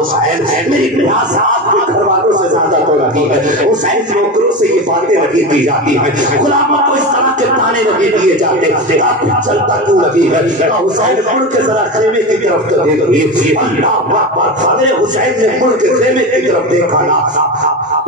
حسین میری پیاس آپ کے گھر والوں سے زیادہ تو لگی ہے. حسین کے نوکروں سے یہ باتیں لگی دی جاتی ہیں, غلاموں کو اس طرح کے تانے لگے دیے جاتے ہیں, آپ چلتا کیوں لگی ہے؟ حسین مڑ کے ذرا خیمے کی طرف تو دیکھیے. اللہ اکبر, میرے حسین نے مڑ کے خیمے کی طرف دیکھا نا,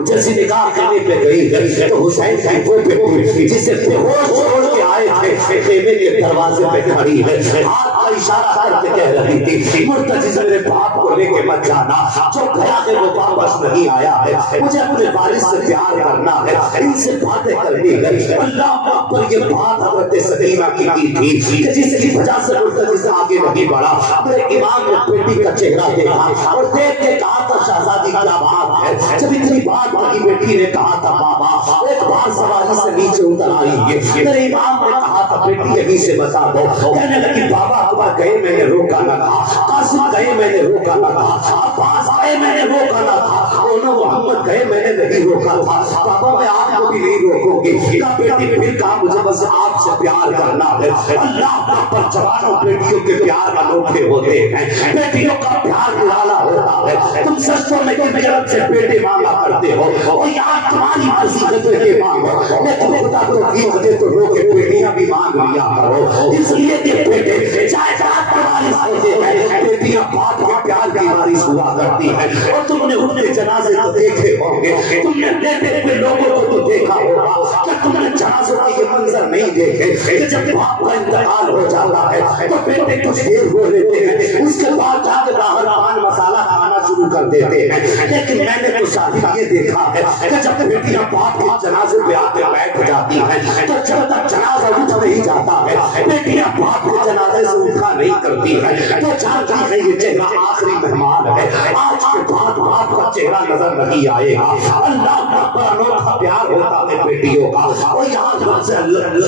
جیسی نگاہ کرنے پہ گئی ہے تو حسین کی وہ بیٹی جسے بے ہوش چھوڑ کے آئے تھے خیمے کے دروازے پہ کھڑی ہے, ہاتھ کا اشارہ کر کے کہہ رہی تھی مرتضی میرے باپ کو لے کے مت جانا, جو گیا ہے وہ واپس نہیں آیا ہے, مجھے اپنے والد سے پیار کرنا ہے, ان سے باتیں کرنی ہے. اللہ اکبر, یہ بات حضرت سکینہ کی تھی کہ جس کی وجہ سے مرتضی سے آگے نہیں بڑھا. میرے امام نے بیٹی کا چہرہ دیکھا اور دیکھ کے کہا تھا شہزادی کیا بات ہے. جب اتنی بات کی بیٹی نے کہا تھا بابا ایک بار سواری سے نیچے اتر آئیے. میرے امام نے کہا تھا بیٹی یہیں سے بتا دو. کہنے لگی بابا اکبر گئے میں نے روکا نہ تھا, قاسم گئے میں نے روکا نہ تھا, عباس گئے میں نے روکا نہ تھا, دونوں محمد گئے میں نے نہیں روکا تھا. بابا میں آپ کو بھی نہیں روکوں گی. کہا بیٹی پھر کہا مجھے بس آپ سے پیار کرنا ہے. اللہ پر جوانوں بیٹیوں کے پیار انوکھے ہوتے ہیں, بیٹیوں کا پیار نرالا ہوتا ہے. تم سچوں میں کن جرم سے بیٹے مانگا کرتے ہو اور یہاں تمہاری مرضی سے بیٹے مانگو, میں تمہیں خدا توفیق دے تو رو کے بیٹیاں بھی مانگ لیا کرو. اس لیے کہ بیٹے چاہے رات کا وارث ہوتے ہیں, بیٹیاں باپ کے پیار کی وارث ہوا کرتی ہیں. اور تم نے ان کے جنازے تو دیکھے ہوں گے, تم نے لیٹے ہوئے لوگوں کو تو دیکھا ہوگا, کیا تم نے جنازوں کے یہ منظر نہیں دیکھے کہ جب باپ کا انتقال ہو جاتا ہے تو بیٹے کچھ دیر ہو لیتے ہیں, اس کے بعد جا کے باہر پان مسالہ کھانا شروع کر دیتے ہیں. لیکن میں نے تو شاہد یہ دیکھا ہے کہ جب بیٹیاں باپ کے جنازے پہ آ کے بیٹھ جاتی ہیں تو جب تک جنازہ اٹھ نہیں جاتا ہے بیٹیاں باپ کے جنازے سے اٹھا نہیں کرتی ہیں, تو جانتی ہے یہ چہرہ آخری مہمان ہے, آج کے بعد باپ کا چہرہ نظر نہیں آئے گا. اللہ کا انوکھا پیار ہوتا ہے بیٹیوں کا. اور یہاں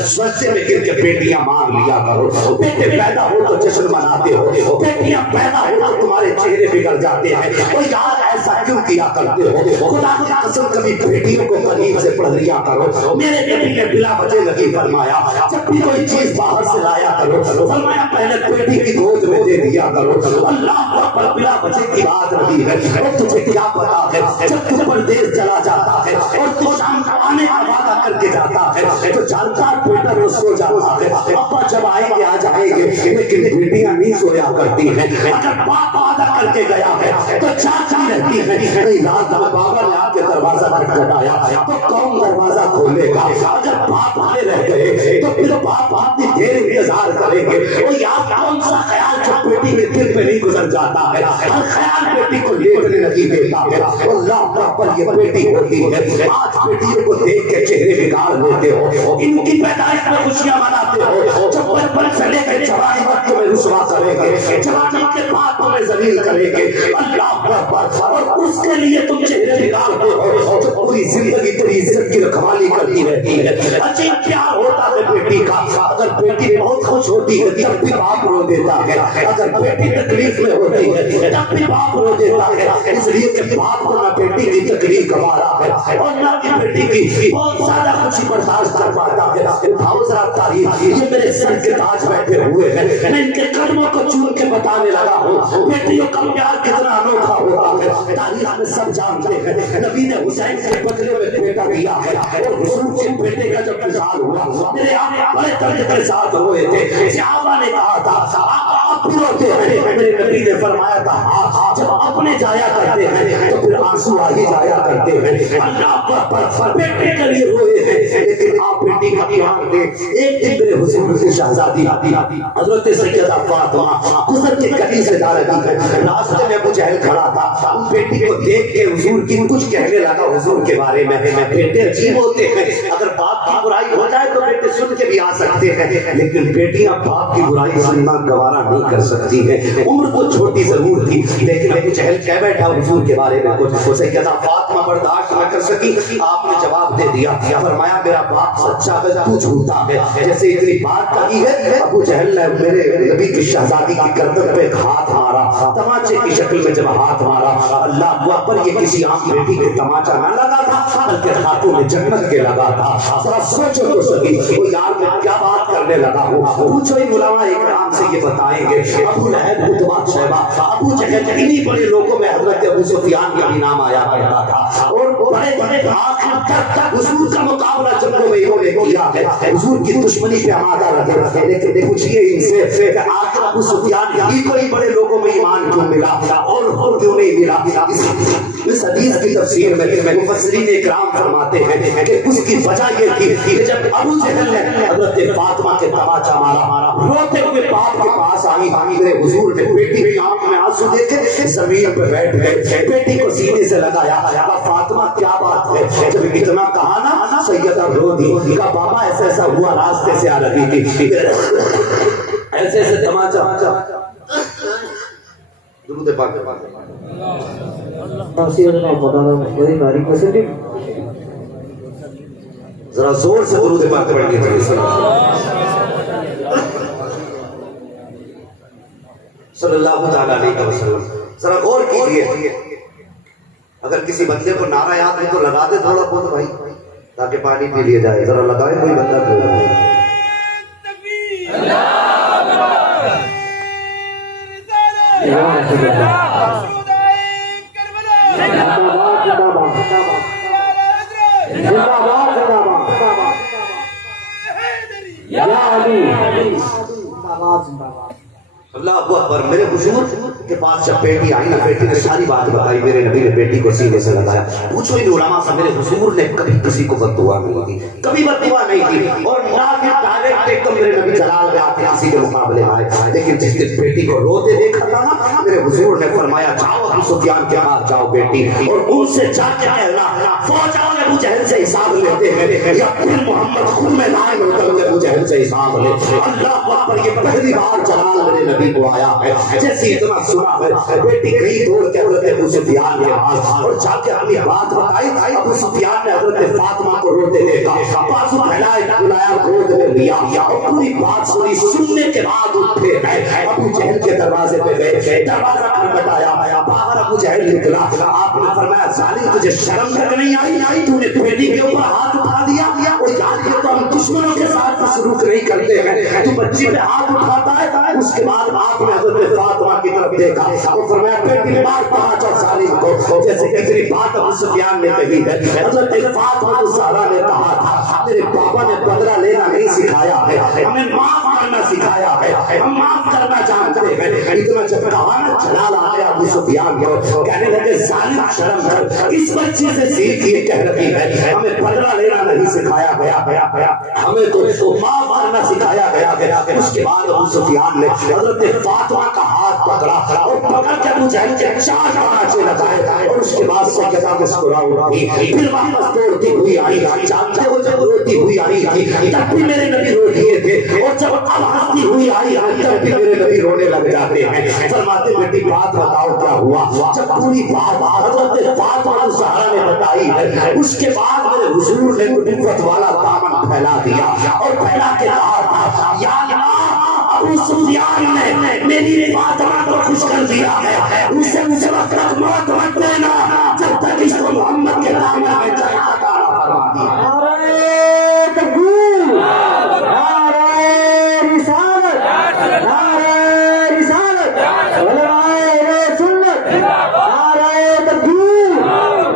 سجدے میں گر کے بیٹیاں مانگ لیا کرو. بیٹے پیدا ہو تو جشن مناتے ہو, بیٹیاں پیدا ہو تو تمہارے چہرے بگڑ جاتے ہیں. اور یار ایسا کیوں کیا کرتے ہو؟ خدا کی قسم کبھی بیٹیوں کو قریب سے پڑھ لیا کرو. میرے نبی نے بلا وجہ نہیں فرمایا جب بھی کوئی چیز باہر سے لایا کرو, فرمایا پہلے بیٹی کی گود میں دے دیا کرو. اللہ اکبر, بلا وجہ کی بات نہیں ہے. اور تجھے کیا پتا ہے جب تو پردیس چلا جاتا ہے اور تو شام آنے کا وعدہ کر کے جاتا ہے تو جانتا بیٹا وہ سو جاتا ہے, ابا جب آئیں گے آ جائیں گے, لیکن بیٹیاں نہیں سویا کرتی ہیں. اگر باپ وعدہ کر کے گیا ہے تو چاچی رہتی ہے. نہیں رات میں بابا نے آ کے دروازہ کھٹکھٹایا تو کون دروازہ کھولے گا؟ اگر باپ آنے رہ گئے تو پھر باپ اپنی دیر انتظار کریں گے. اور یار کون سا خیال جو بیٹی کے دل میں نہیں گزر جاتا ہے, ہر خیال بیٹی کو لیٹنے نہیں دیتا ہے. اللہ پر یہ بیٹی ہوتی ہے. آج بیٹیوں کو دیکھ کے چہرے بگاڑ لیتے ہو, ان کی پیدائش میں خوشیاں مناتے ہو. جب بچپن سے لے کے جوانی تک تمہیں رسوا کریں گے, جوانی کے بعد تمہیں ذلیل کریں گے. اللہ اکبر, اور اس کے لیے تم چہرے بگاڑتے ہو جو پوری زندگی تیری عزت کی رکھوالی کرتی رہتی ہے. عجیب پیار ہوتا ہے بیٹی کا. اگر بیٹی بہت خوش ہوتی ہے تب بھی باپ رو دیتا ہے, اگر بیٹی تکلیف میں ہوتی ہے تب بھی باپ رو دیتا ہے. اس لیے کہ باپ کو نہ بیٹی کی تکلیف گوارا ہے اور نہ کہ بیٹی کی بہت زیادہ خوشی برداشت کر پاتا ہے. اٹھاؤ ذرا تاریخ, یہ میرے سر کے تاج بیٹھے ہوئے ہیں, میں ان کے قدموں کو چون کے بتانے لگا ہوں بیٹیوں کا پیار کتنا انوکھا ہوتا ہے. تاریخ میں سب جانتے ہیں نبی نے حسین کے بدلے میں بیٹا دیا ہے, اور حضور کے بیٹے کا جب انتقال ہوا میرے آقا بڑے درد کے ساتھ ہوئے تھے. صحابہ نے کہا تھا آپ بھی روتے ہیں, میرے نبی نے فرمایا تھا جب اپنے جایا کرتے ہیں تو پھر آنسو آ ہی جایا کرتے ہیں. اللہ پر بیٹے کے لیے روئے ہیں, لیکن آپ بیٹی کا پیار دیں. ایک دن میرے حضور کی شہزادی حضرت سیدہ فاطمہ گزر کے گلی سے جا رہی ہے, راستے میں ابو جہل کھڑا تھا. ان بیٹی کو دیکھ کے حضور کی کچھ کہنے لگا حضور کے بارے میں. بیٹے عجیب ہوتے ہیں, اگر باپ کی برائی ہو جائے تو بیٹے سن کے بھی آ سکتے ہیں, لیکن بیٹیاں باپ کی برائی سننا گوارا نہیں کر سکتی ہیں. عمر تو چھوٹی ضرور تھی, لیکن ابو جہل کہہ بیٹھا حضور کے بارے میں کچھ. اسے کہتا فاطمہ برداشت نہ کر سکی. آپ نے جواب دے دیا, فرمایا میرا باپ سچا ہے تو جھوٹا ہے. جیسے اتنی بات کہی ہے ابو جہل نے میرے نبی کی شہزادی کی گردن پہ ہاتھ مارا, تماچے کی شکل میں جب ہاتھ مارا. اللہ اکبر, یہ کسی عام بیٹی کے تماچا نہ لگا تھا بلکہ ہاتھوں میں جنت کے لگا تھا. ذرا سوچو تو صحیح, وہ یار میں کیا بات کر کرنے لگا ہوں. پوچھو ان علماء اکرام سے یہ بتائیں گے ابو لہب عتبہ شیبہ ابو جہل انہی بڑے لوگوں میں حضرت ابو سفیان کا بھی نام آیا کرتا تھا اور بڑے بڑے آخر تک حضور کا مقابلہ جنگوں میں انہوں نے کیا ہے. حضور کی دشمنی پہ آمادہ رہے لیکن پوچھئے ان سے کہ آخر ابو سفیان ہی کوئی بڑے لوگوں میں ایمان کیوں ملا اور کیوں نہیں ملا. اس حدیث کی تفسیر میں مفسرین اکرام فرماتے ہیں کہ اس کی وجہ یہ تھی کہ جب ابو جہل نے حضرت فاطمہ کے تماچا مارا روتے ہوئے باپ کے پاس آئی میرے حضور نے بیٹی کی آنکھ میں آنسو دیکھے زمین پہ بیٹھ گئے بیٹی کو سینے سے لگایا کہا فاطمہ کیا بات ہے. جب اتنا کہا نا سیدہ رو دی کہا بابا ایسا ایسا ہوا راستے سے آ رہی تھی ایسے ایسے تماچا درود پاک ذرا زور سے درود پاک پڑھیے صلی اللہ تعالی علیہ وسلم. ذرا غور کیجئے اگر کسی بندے کو نعرہ یاد ہے تو لگا دے تھوڑا بہت بھائی تاکہ پانی پی لیا جائے. ذرا لگائے کوئی بندہ کو اللہ اکبر. میرے حضور کے پاس جب بیٹی آئی نا بیٹی نے ساری بات بتائی میرے نبی نے بیٹی کو سینے سے لگایا. پوچھو ان علماء سے میرے حضور نے کبھی کسی کو بد دعا نہیں دی کبھی بد دعا نہیں دی اور نہ بھی ڈائریکٹ ایک میرے نبی جلال میں آتے کسی کے مقابلے میں آئے. لیکن جس دن بیٹی کو روتے دیکھا تھا نا میرے حضور نے فرمایا جاؤ ابو سفیان کے پاس جاؤ بیٹی اور ان سے جا کے کہنا فوجوں نے ابو جہل سے حساب لیتے ہیں یا پھر محمد خود میں لائن ہو کر ابو جہل سے حساب لے. اللہ اکبر. یہ پہلی بار جلال میرے نبی کو آیا ہے. جیسے اتنا سنا ہے بیٹی گئی دوڑ کے حضرت ابو سفیان کے پاس اور جا کے اپنی بات بتائی. ابو سفیان نے حضرت فاطمہ کو روتے دیکھا بازو پھیلائے بلایا گود میں لیا اور پوری بات سنی. سننے کے بعد اٹھے ابو جہل کے دروازے پہ گئے دروازہ کھٹکھٹایا باہر ابو جہل نکلا. آپ نے فرمایا ظالم تجھے شرم تک نہیں آئی تو نے بیٹی کے اوپر ہاتھ اٹھا دیا اور یاد کیا تو ہم دشمنوں کے ساتھ سلوک نہیں کرتے ہیں تو بچی پہ ہاتھ اٹھاتا ہے. اس کے بعد آپ نے حضرت فاطمہ کی طرف دیکھا اور فرمایا بیٹی مار 5 اور ظالم کو. جیسے کتنی بات ابو سفیان نے کہی ہے. حضرت فاطمہ الزہرا نے کہا تھا میرے بابا نے بدلہ لینا نہیں سکھایا ہے ہمیں معاف کرنا سکھایا ہے ہم معاف کرنا جانتے ہیں. اتنا جب کہا نا جلال آ گیا ابو سفیان کو کہنے لگے ظالم شرم کر اس بچی سے سیکھ یہ کہہ رہی ہے ہمیں بدلہ لینا نہیں سکھایا گیا ہمیں تو معاف کرنا سکھایا گیا. اس کے بعد ابو سفیان نے حضرت فاطمہ کا ہاتھ پکڑا اور پکڑ کے ابو جہل کے 4 تماچے لگائے اور اس کے بعد سیدہ مسکرا اٹھی پھر واپس دوڑتی ہوئی آئی. جانتے ہو جب روتی ہوئی آئی تھی تب بھی میرے نبی رو دیے تھے اور جب اب ہنستی ہوئی آئی تب بھی میرے نبی رونے لگ جاتے ہیں. فرماتے بیٹی بات بتاؤ کیا ہوا. جب پوری بات حضرت فاطمہ الزہرا نے بتائی ہے اس کے بعد میرے حضور نے نبوت والا دامن پھیلا دیا اور پھیلا کے کہا یا اللہ ابو سفیان نے میری فاطمہ کو خوش کر دیا ہے اسے اس وقت تک موت مت دینا جب تک اس کو محمد کے دامن میں جگہ عطا نہ فرما دی. نعرہ تکبیر نعرہ رسالت نعرہ رسالت علماء سنت نعرہ تکبیر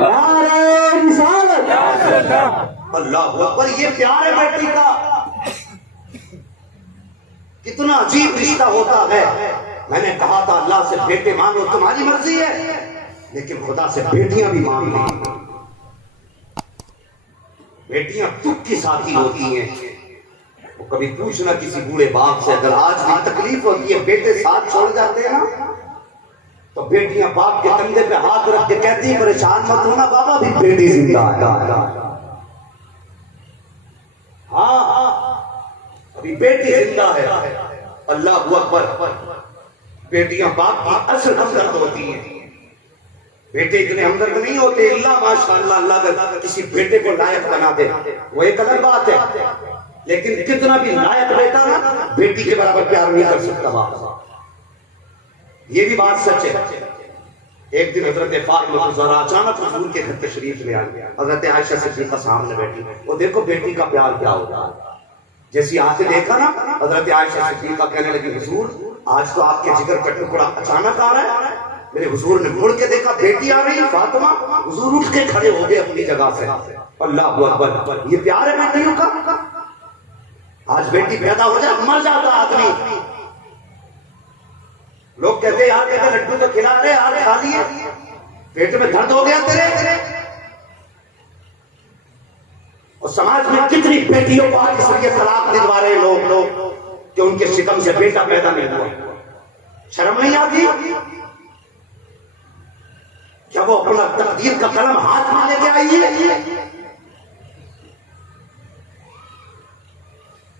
نعرہ رسالت. اللہ اکبر. یہ پیار ہے بیٹی کا کتنا عجیب رشتہ ہوتا ہے. میں نے کہا تھا اللہ سے بیٹے مانگو تمہاری مرضی ہے لیکن خدا سے بیٹیاں بھی مانگ لیں. بیٹیاں دکھ کی ساتھی ہوتی ہیں. وہ کبھی پوچھنا کسی بوڑھے باپ سے اگر آج بھی تکلیف ہوتی ہے بیٹے ساتھ چھوڑ جاتے ہیں نا تو بیٹیاں باپ کے کندھے پہ ہاتھ رکھ کے کہتی ہیں پریشان مت ہونا بابا بھی بیٹی زندہ ہے. ہاں ابھی بیٹی زندہ ہے. اللہ اکبر. بیٹیاں باپ کی اصل ہمدرد ہوتی ہیں. بیٹے اتنے ہمدرد نہیں ہوتے اللہ ماشاءاللہ. اللہ اگر کسی بیٹے کو لائق بنا دے وہ ایک الگ بات ہے لیکن کتنا بھی لائق بیٹا نا بیٹی کے برابر پیار نہیں کر سکتا باپ. یہ بھی بات سچ ہے. ایک دن حضرت فاطمہ الزہرا اچانک حضور کے گھر تشریف لے آئی. حضرت عائشہ صدیقہ سامنے بیٹھی. وہ دیکھو بیٹی کا پیار کیا ہوتا ہے. جیسی آنکھیں دیکھا نا حضرت عائشہ صدیقہ کہنے لگی حضور آج تو آپ کے جگر کا ٹکڑا اچانک آ رہا ہے. میرے حضور نے مڑ کے دیکھا بیٹی آ رہی ہے فاطمہ. حضور اٹھ کے کھڑے ہو گئے اپنی جگہ سے. اللہ اکبر. یہ پیار ہے بیٹیوں کا. آج بیٹی پیدا ہو جائے مر جاتا آدمی. لوگ کہتے ہیں یار کہتے لڈو تو کھلا رہے آج کھا لیے پیٹ میں درد ہو گیا تیرے. اور سماج میں کتنی بیٹیوں کو آج اس لیے طلاق دلوا رہے لوگ کہ ان کے شکم سے بیٹا پیدا نہیں ہوا. شرم نہیں آتی کیا وہ اپنا تقدیر کا قلم ہاتھ میں لے کے آئی ہے؟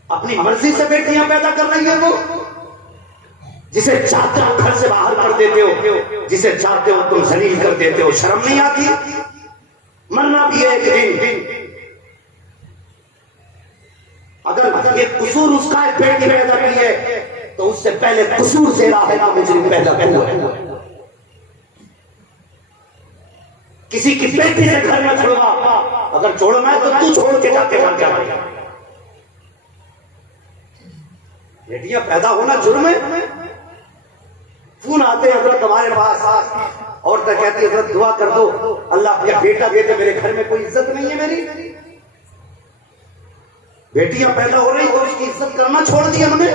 اپنی مرضی سے بیٹیاں پیدا کر رہی ہیں وہ. جسے چاہتے ہو گھر سے باہر کر دیتے ہو, جسے چاہتے ہو تم ذلیل کر دیتے ہو. شرم نہیں آتی؟ مرنا بھی ہے ایک دن. اگر یہ قصور اس کا ہے بیٹی پیدا کی ہے تو اس سے پہلے قصور تیرا ہے کہ مجرم پیدا ہوا ہے. کسی کی بیٹی سے گھر میں چھوڑوا, اگر چھوڑنا ہے تو تو چھوڑ کے جا کے مر جا. بیٹیاں پیدا ہونا جرم ہے. فون آتے ہیں حضرت ہمارے پاس, عورتیں کہتی ہیں حضرت دعا کر دو اللہ کا بیٹا دے دے, میرے گھر میں کوئی عزت نہیں ہے میری. بیٹیاں پیدا ہو رہی تو اس کی عزت کرنا چھوڑ دی ہم نے.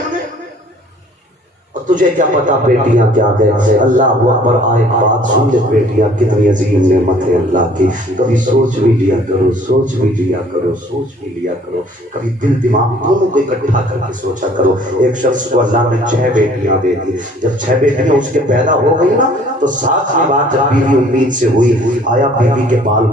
اور تجھے کیا پتا بیٹیاں کیا گئے. اللہ اکبر. آئے بات سن لے, بیٹیاں کتنی عظیم نعمت ہے اللہ کی. کبھی سوچ بھی لیا کرو, سوچ بھی لیا کرو, سوچ بھی لیا کرو. کبھی دل دماغ دونوں کو اکٹھا کر کے سوچا کرو. ایک شخص کو اللہ نے 6 بیٹیاں دے دی. جب 6 بیٹیاں اس کے پیدا ہو گئی نا تو 7ویں بار جب بیوی امید سے ہوئی, آیا بیوی کے بال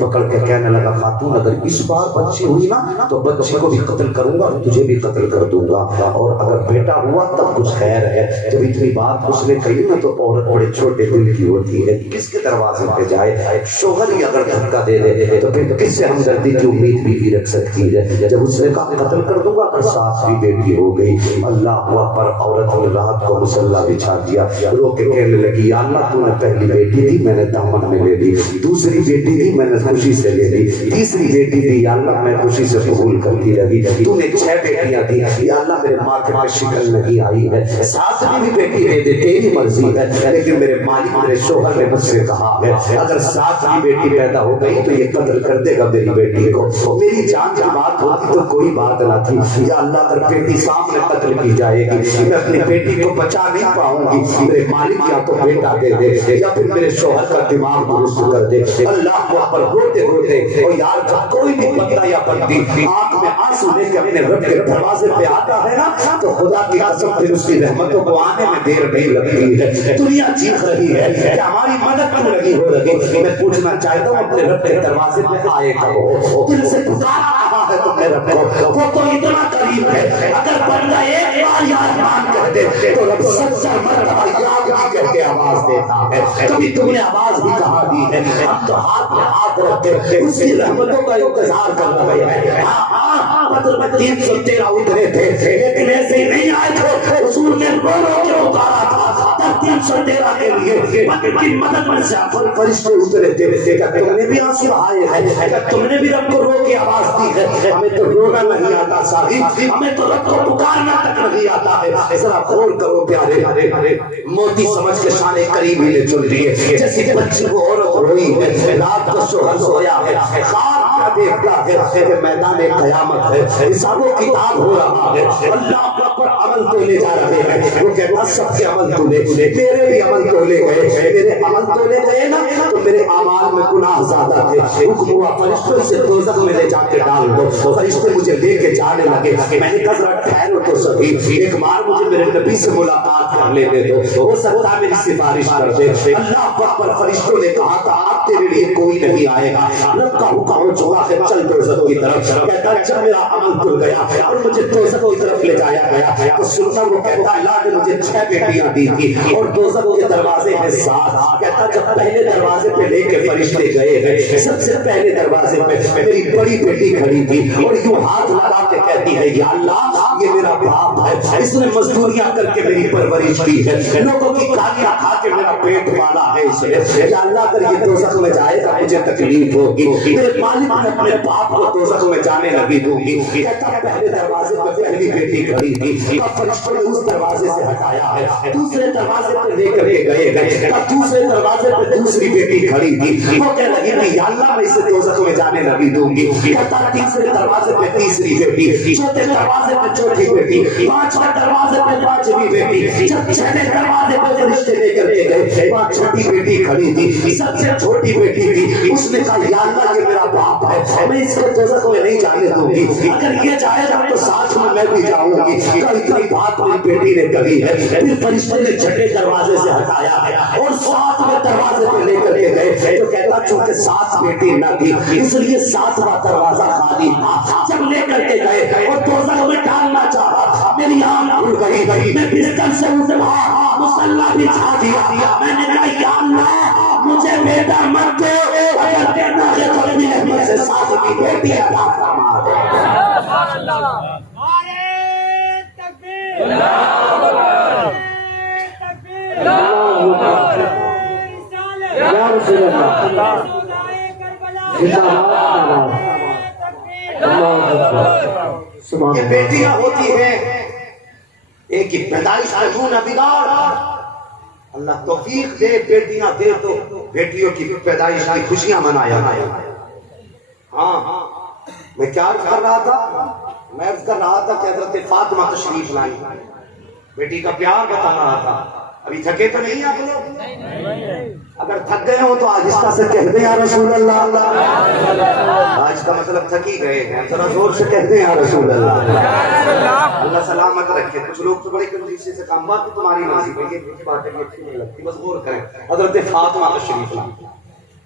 پکڑ کے کہنے لگا خاتون اگر اس بار بچی ہوئی نا تو بچی کو بھی قتل کروں گا اور تجھے بھی قتل کر دوں گا, اور اگر بیٹا ہوا تب کچھ خیر ہے. جب اتنی بات اس نے کہی نا تو عورت بڑے چھوٹے دل کی ہوتی ہے, کس کے دروازے پہ جائے. شوہر ہی اگر دھکا دے دے تو پھر کس سے ہمدردی کی امید بھی رکھ سکتی ہے. جب اس نے کہا قتل کر دوں گا اور 7ویں بیٹی ہو گئی. اللہ پر عورت نے رات کو مصلی بچھا دیا, رو کے کہنے لگی یا اللہ تو نے پہلی بیٹی تھی میں نے دامن میں لے لی, دوسری بیٹی تھی میں نے خوشی سے لے لی, تیسری بیٹی تھی یا اللہ میں خوشی سے قبول کرتی رہی. تو نے 6 بیٹیاں دی یا اللہ میرے ماتھے میں شکل نہیں آئی ہے. 7ویں بھی بیٹی دے دے تیری مرضی ہے, لیکن میرے مالک میرے شوہر نے مجھ سے کہا ہے اگر 7ویں بیٹی پیدا ہو گئی تو یہ قتل کر دے گا میری بیٹی کو. میری جان کی بات ہوتی تو کوئی بات نہ تھی. یا اللہ اگر بیٹی سامنے قتل کی جائے گی میں اپنی بیٹی کو بچا نہیں پاؤں گی. میرے مالک یا تو بیٹا دے دے یا پھر میرے شوہر کا دماغ درست کر دے. اللہ کو پر روتے روتے اور یار جب کوئی بھی بندہ یا بندی آنکھ میں آنسو لے کے اپنے رب کے دروازے پہ آتا ہے نا تو خدا کی قسم پھر اس کی رحمتوں کو آنے میں دیر نہیں لگتی ہے. دنیا چیخ رہی ہے کہ ہماری مدد کیوں لگی ہو رہی. میں پوچھنا چاہتا ہوں اپنے رب کے دروازے پہ آئے کرو, دل سے پکار رہا ہے تم نے رب کو, وہ تو اتنا قریب ہے. اگر بندہ ایک بار یا رحمان کہہ دے تو رب 70 مرتبہ یا کہہ کے آواز دیتا ہے. کبھی تم نے آواز بھی کہا دی ہے, ہم تو ہاتھ میں ہاتھ رکھ کے اس کی رحمتوں کا انتظار کر رہے ہیں. بدر میں 313 اترے تھے لیکن ایسے ہی نہیں آئے تھے. حضور نے رو رو کے اتارا تھا تب 313 کے لیے بدر کی مدد میں سے فرشتے اترے تھے. کہ تم نے بھی آنسو آئے ہیں, کہ تم نے بھی رب کو رو کے آواز دی ہے. ہمیں تو رونا نہیں آتا صاحب, ہمیں تو رب کو پکارنا تک نہیں آتا ہے. ذرا غور کرو پیارے, موتی سمجھ کے شان قریب ہی لے چل رہی ہے. جیسے بچی کو عورت روئی ہے, رات کو شوہر سویا ہے, خواب کیا دیکھتا ہے کہ میدان قیامت ہے, حساب و کتاب ہو رہا ہے. اللہ پر عمل تو لے جا رہے ہیں. وہ کہتا سب کے عمل تو لے, میرے بھی عمل تو لے گئے, میرے عمل تو لے گئے نا تو میرے اعمال میں گناہ زیادہ تھے. حکم ہوا فرشتوں سے دوزخ میں لے جا کے ڈال دو. فرشتے مجھے لے کے جانے لگے. میں نے کہا ذرا ٹھہرو تو صحیح, ایک بار مجھے میرے نبی سے ملاقات کر لینے دو, ہو سکتا ہے میری سفارش کر دے. اللہ پر فرشتوں نے کہا تھا اب تیرے لیے کوئی نہیں آئے گا. رب کا حکم ہو چکا ہے, چل دوزخ کی طرف. کہتا جب میرا عمل کھل گیا اور مجھے دوزخ کی طرف لے جایا گیا تو سنتا وہ کہتا اللہ نے مجھے 6 بیٹیاں دی تھی اور دوزخ کے دروازے میں 7. کہتا جب پہلے دروازے پہ لے کے فرشتے گئے ہیں, سب سے پہلے دروازے پہ میری بڑی بیٹی کھڑی تھی اور یوں ہاتھ لگا کے کہتی ہے یا اللہ یہ میرا باپ ہے, اس نے مزدوریاں کر کے میری پرورش کی ہے, لوگوں کی گالیاں کھا کے میرا پیٹ پالا ہے اس نے. یا اللہ اگر یہ دوزخ دوزخ میں جائے گا مجھے تکلیف ہوگی، میرے مالک نے اپنے باپ کو دوزخ میں جانے لگی دوں گی۔ کہتا پہلے دروازے پر پہلی بیٹی کھڑی تھی، اب فرشتوں نے اس دروازے سے ہٹایا ہے، دوسرے دروازے پر لے کر کے گئے، اب دوسرے دروازے پر دوسری بیٹی کھڑی تھی، وہ کہنے لگی کہ یا اللہ میں اسے دوزخ میں جانے لگی دوں گی۔ کہتا تیسرے دروازے پہ تیسری بیٹی، چوتھے دروازے پہ چوتھی بیٹی، پانچویں دروازے پہ پانچویں بیٹی، جب چھٹے دروازے پہ فرشتے لے کر کے گئے، وہاں چھوٹی بیٹی کھڑی تھی، سب سے چھوٹی بیٹی تھی، اس نے کہا یا اللہ یہ میرا باپ ہے، میں اس کو دوزخ میں نہیں جانے دوں گی، اگر یہ جائے گا تو ساتھ میں بھی جاؤں گی۔ اتنی بات میری بیٹی نے کہی ہے، پھر فرشتے نے چھٹے دروازے سے ہٹایا ہے اور ساتویں دروازے پہ لے کر کے گئے، تو کہتا چونکہ سات بیٹی نہ تھی اس لیے ساتواں دروازہ خالی تھا، جب لے کر کے گئے اور دوزخ میں ڈالنا چاہا، میری آنکھ کھل گئی، میں بستر سے اٹھا، مصلی بچھا دیا، میں نے کہا یا اللہ مجھے بیٹا مت دے، اگر دینا ہے تو اپنی رحمت سے ساتویں بیٹی عطا فرما دے۔ یہ بیٹیاں ہوتی ہیں ایک کی پیدائش کا نہ بگاڑ، اللہ توفیق دے، بیٹیاں دے تو بیٹیوں کی پیدائش کی خوشیاں منایا۔ ہاں میں کیا کر رہا تھا، میں عرض کر رہا تھا کہ حضرت فاطمہ تشریف لائی، بیٹی کا پیار بتا رہا تھا۔ ابھی تھکے تو نہیں آپ لوگ؟ اگر تھک گئے ہو تو آہستہ سے کہہ دیں یا رسول اللہ، آج کا مطلب تھک ہی گئے ہیں، ذرا زور سے کہہ دیں یا رسول اللہ۔ اللہ سلامت رکھے۔ کچھ لوگ تو بڑے کنجوسی سے کام، باقی تمہاری مرضی، یہ بات ہے اچھی نہیں لگتی، بس غور کریں۔ حضرت فاطمہ تشریف لائی،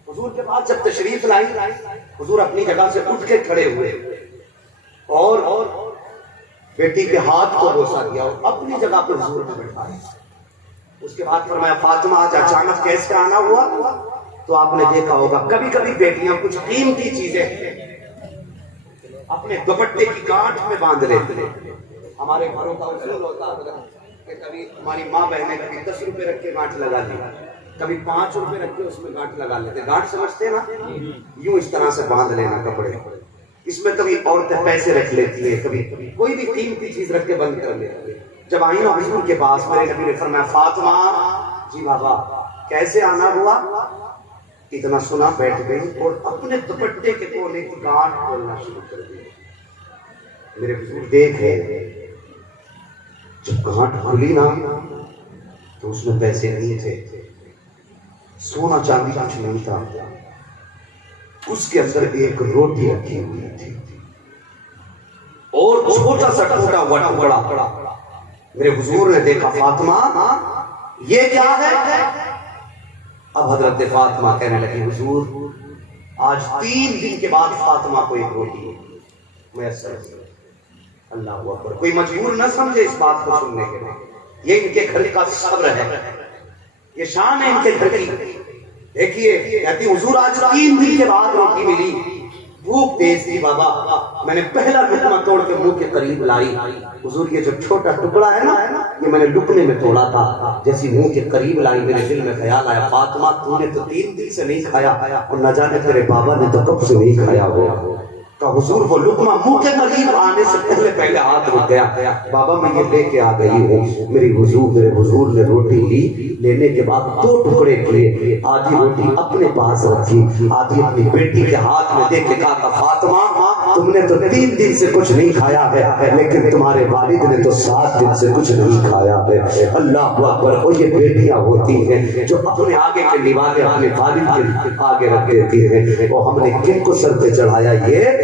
حضور کے بعد جب تشریف لائی، حضور اپنی جگہ سے اٹھ کے کھڑے ہوئے اور بیٹی کے ہاتھ کو بوسا دیا اور اپنی جگہ پر حضور نے بٹھایا۔ اس کے بعد فرمایا فاطمہ آج اچانک کیسے آنا ہوا؟ تو آپ نے دیکھا ہوگا کبھی کبھی بیٹیاں کچھ قیمتی چیزیں اپنے دوپٹے کی گانٹھ میں باندھ لیتے ہیں۔ ہمارے گھروں کا اصول ہوتا ہے کہ کبھی ہماری ماں بہنیں کبھی 10 روپے رکھ کے گانٹھ لگا لی، کبھی 5 روپے رکھ کے اس میں گانٹھ لگا لیتے۔ گانٹھ سمجھتے نا، یوں اس طرح سے باندھ لینا کپڑے، اس میں کبھی عورتیں پیسے رکھ لیتی ہیں، کبھی کوئی بھی قیمتی چیز رکھ کے بند کر لیتی ہے۔ جب آئی نا حضور کے پاس، میرے نبی نے فرمایا فاطمہ جی بابا کیسے آنا ہوا؟ اتنا سنا بیٹھ گئی اور اپنے دوپٹے کے کونے کی گانٹھ کھولنا شروع کر دی۔ میرے حضور دیکھے جب گانٹھ کھلی نا تو اس میں پیسے نہیں تھے، سونا چاندی کچھ نہیں تھا، اس کے اندر ایک روٹی رکھی ہوئی تھی اور چھوٹا سا ٹوٹا ہوا ٹکڑا۔ میرے حضور نے دیکھا فاطمہ یہ کیا ہے؟ اب حضرت فاطمہ کہنے لگی حضور آج 3 دن کے بعد فاطمہ کو ایک روٹی میسر ہے۔ اللہ اکبر، کوئی مجبور نہ سمجھے اس بات کو سننے کے لیے، یہ ان کے گھر کا صبر ہے، یہ شان ہے ان کے گھر کی۔ دیکھیے کہتی حضور آج 3 دن کے بعد روٹی ملی، بھوک تیز تھی بابا، میں نے پہلا لقمہ توڑ کے منہ کے قریب لائی، حضور یہ جو چھوٹا ٹکڑا ہے نا یہ میں نے لقمے میں توڑا تھا، جیسی منہ کے قریب لائی میرے دل میں خیال آیا فاطمہ تو نے تو 3 دن سے نہیں کھایا اور نہ جانے تیرے بابا نے تو کب سے نہیں کھایا ہوا۔ تو حضور وہ لقمہ منہ کے قریب آنے سے پہلے ہاتھ رک گیا، بابا میں یہ لے کے آ گئی ہوں۔ میرے حضور نے روٹی لی، لینے کے بعد 2 ٹکڑے کیے، آدھی روٹی اپنے پاس رکھی، آدھی اپنی بیٹی کے ہاتھ میں دے کے کہا فاطمہ تم نے تو 3 دن سے کچھ نہیں کھایا ہے، لیکن تمہارے والد نے تو 7 دن سے کچھ نہیں کھایا ہے۔ اللہ اکبر، وہ یہ بیٹیاں ہوتی ہیں جو اپنے آگے کے لیوالے اپنے والد کے آگے رکھ دیتی ہیں۔ وہ ہم نے کن کو سر پہ چڑھایا؟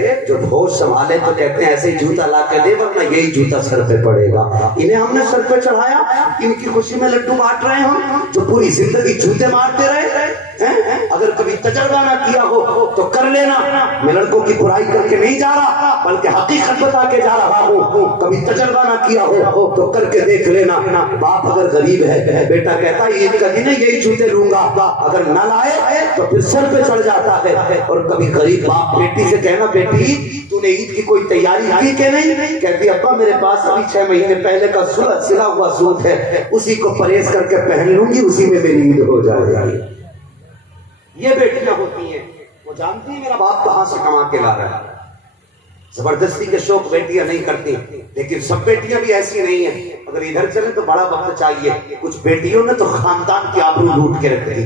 یہ جو ہوش سنبھالے تو کہتے ہیں ایسے ہی جوتا لا کے دے ورنہ یہی جوتا سر پہ پڑے گا۔ انہیں ہم نے سر پہ چڑھایا، ان کی خوشی میں لڈو بانٹ رہے ہم جو پوری زندگی جوتے مارتے رہے۔ اگر کبھی تجربہ نہ کیا ہو تو کر لینا، میں لڑکوں کی برائی کر کے نہیں جا رہا بلکہ حقیقت بتا کے جا رہا ہوں۔ کبھی تجربہ نہ کیا ہو تو کر کے دیکھ لینا۔ باپ اگر غریب ہے، بیٹا کہتا ہے عید کا دن ہے یہی جوتے لوں گا، اگر نہ لائے تو پھر سر پہ چڑھ جاتا ہے۔ اور کبھی غریب باپ بیٹی سے کہنا بیٹی تو نے عید کی کوئی تیاری کی کہ نہیں؟ کہتی ابا میرے پاس ابھی 6 مہینے پہلے کا سلا ہوا سوٹ ہے، اسی کو پریس کر کے پہن لوں گی، اسی میں میری عید ہو جائے گی۔ یہ بیٹیاں نہیں ہے، وہ جانتی ہے میرا باپ کہاں سے کما کے لا رہا ہے۔ زبردستی کے شوق بیٹیاں نہیں کرتی، لیکن سب بیٹیاں بھی ایسی نہیں ہیں۔ اگر ادھر چلے تو بڑا وقت چاہیے، کچھ بیٹیوں نے تو خاندان کی آبرو لوٹ کے رکھ دی،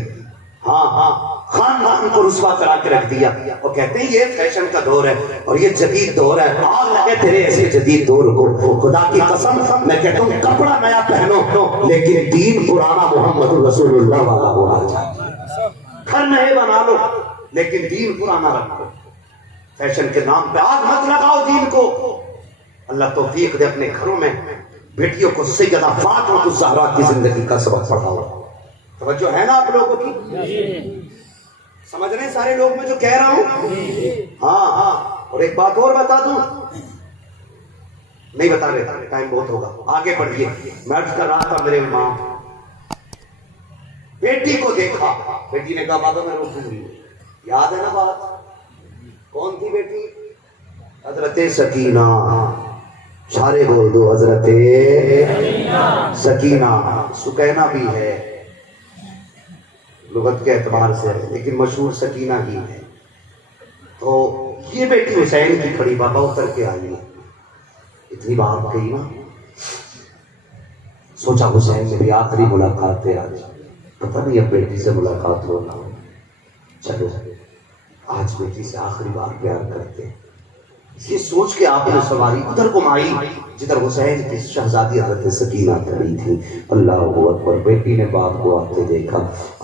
ہاں خاندان کو رسوا کرا کے رکھ دیا، اور کہتے ہیں یہ فیشن کا دور ہے اور یہ جدید دور ہے۔ آگ لگے تیرے ایسے جدید دور کو، خدا کی قسم میں کہتا ہوں کپڑا نیا پہنو لیکن دین پرانا محمد رسول اللہ والا ہونا چاہیے۔ گھر نئے بنا لو لیکن دین پرانا رکھو، فیشن کے نام پہ آگ مت لگاؤ دین کو۔ اللہ توفیق دے اپنے گھروں میں بیٹیوں کو سیدہ فاطمہ الزہرا کی زندگی کا سبق پڑھاؤ۔ توجہ ہے نا آپ لوگوں کی؟ سمجھ رہے ہیں سارے لوگ میں جو کہہ رہا ہوں؟ ہاں اور ایک بات اور بتا دوں، نہیں بتا رہے ٹائم بہت ہوگا، آگے بڑھیے۔ میں عرض کر رہا تھا میرے امام بیٹی کو دیکھا، بیٹی نے کہا بابا میں روک دوں، یاد ہے نا بات؟ کون تھی بیٹی؟ حضرت سکینہ، سارے بول دو حضرت سکینہ۔ سکینہ بھی ہے لغت کے اعتبار سے لیکن مشہور سکینہ ہی ہے۔ تو یہ بیٹی حسین کی کھڑی، بابا اتر کے آئی، اتنی بات کہی نا، سوچا حسین میری آخری ملاقات ہے آج، پتہ نہیں اب بیٹی سے ملاقات ہونا، چلو آج بیٹی سے آخری بار پیار کرتے۔ یہ سوچ کے آپ نے سواری ادھر گھمائی جدھر حسین کی شہزادی حضرت سکینہ کھڑی تھی۔ اللہ اکبر، بیٹی نے باپ کو آتے دیکھا،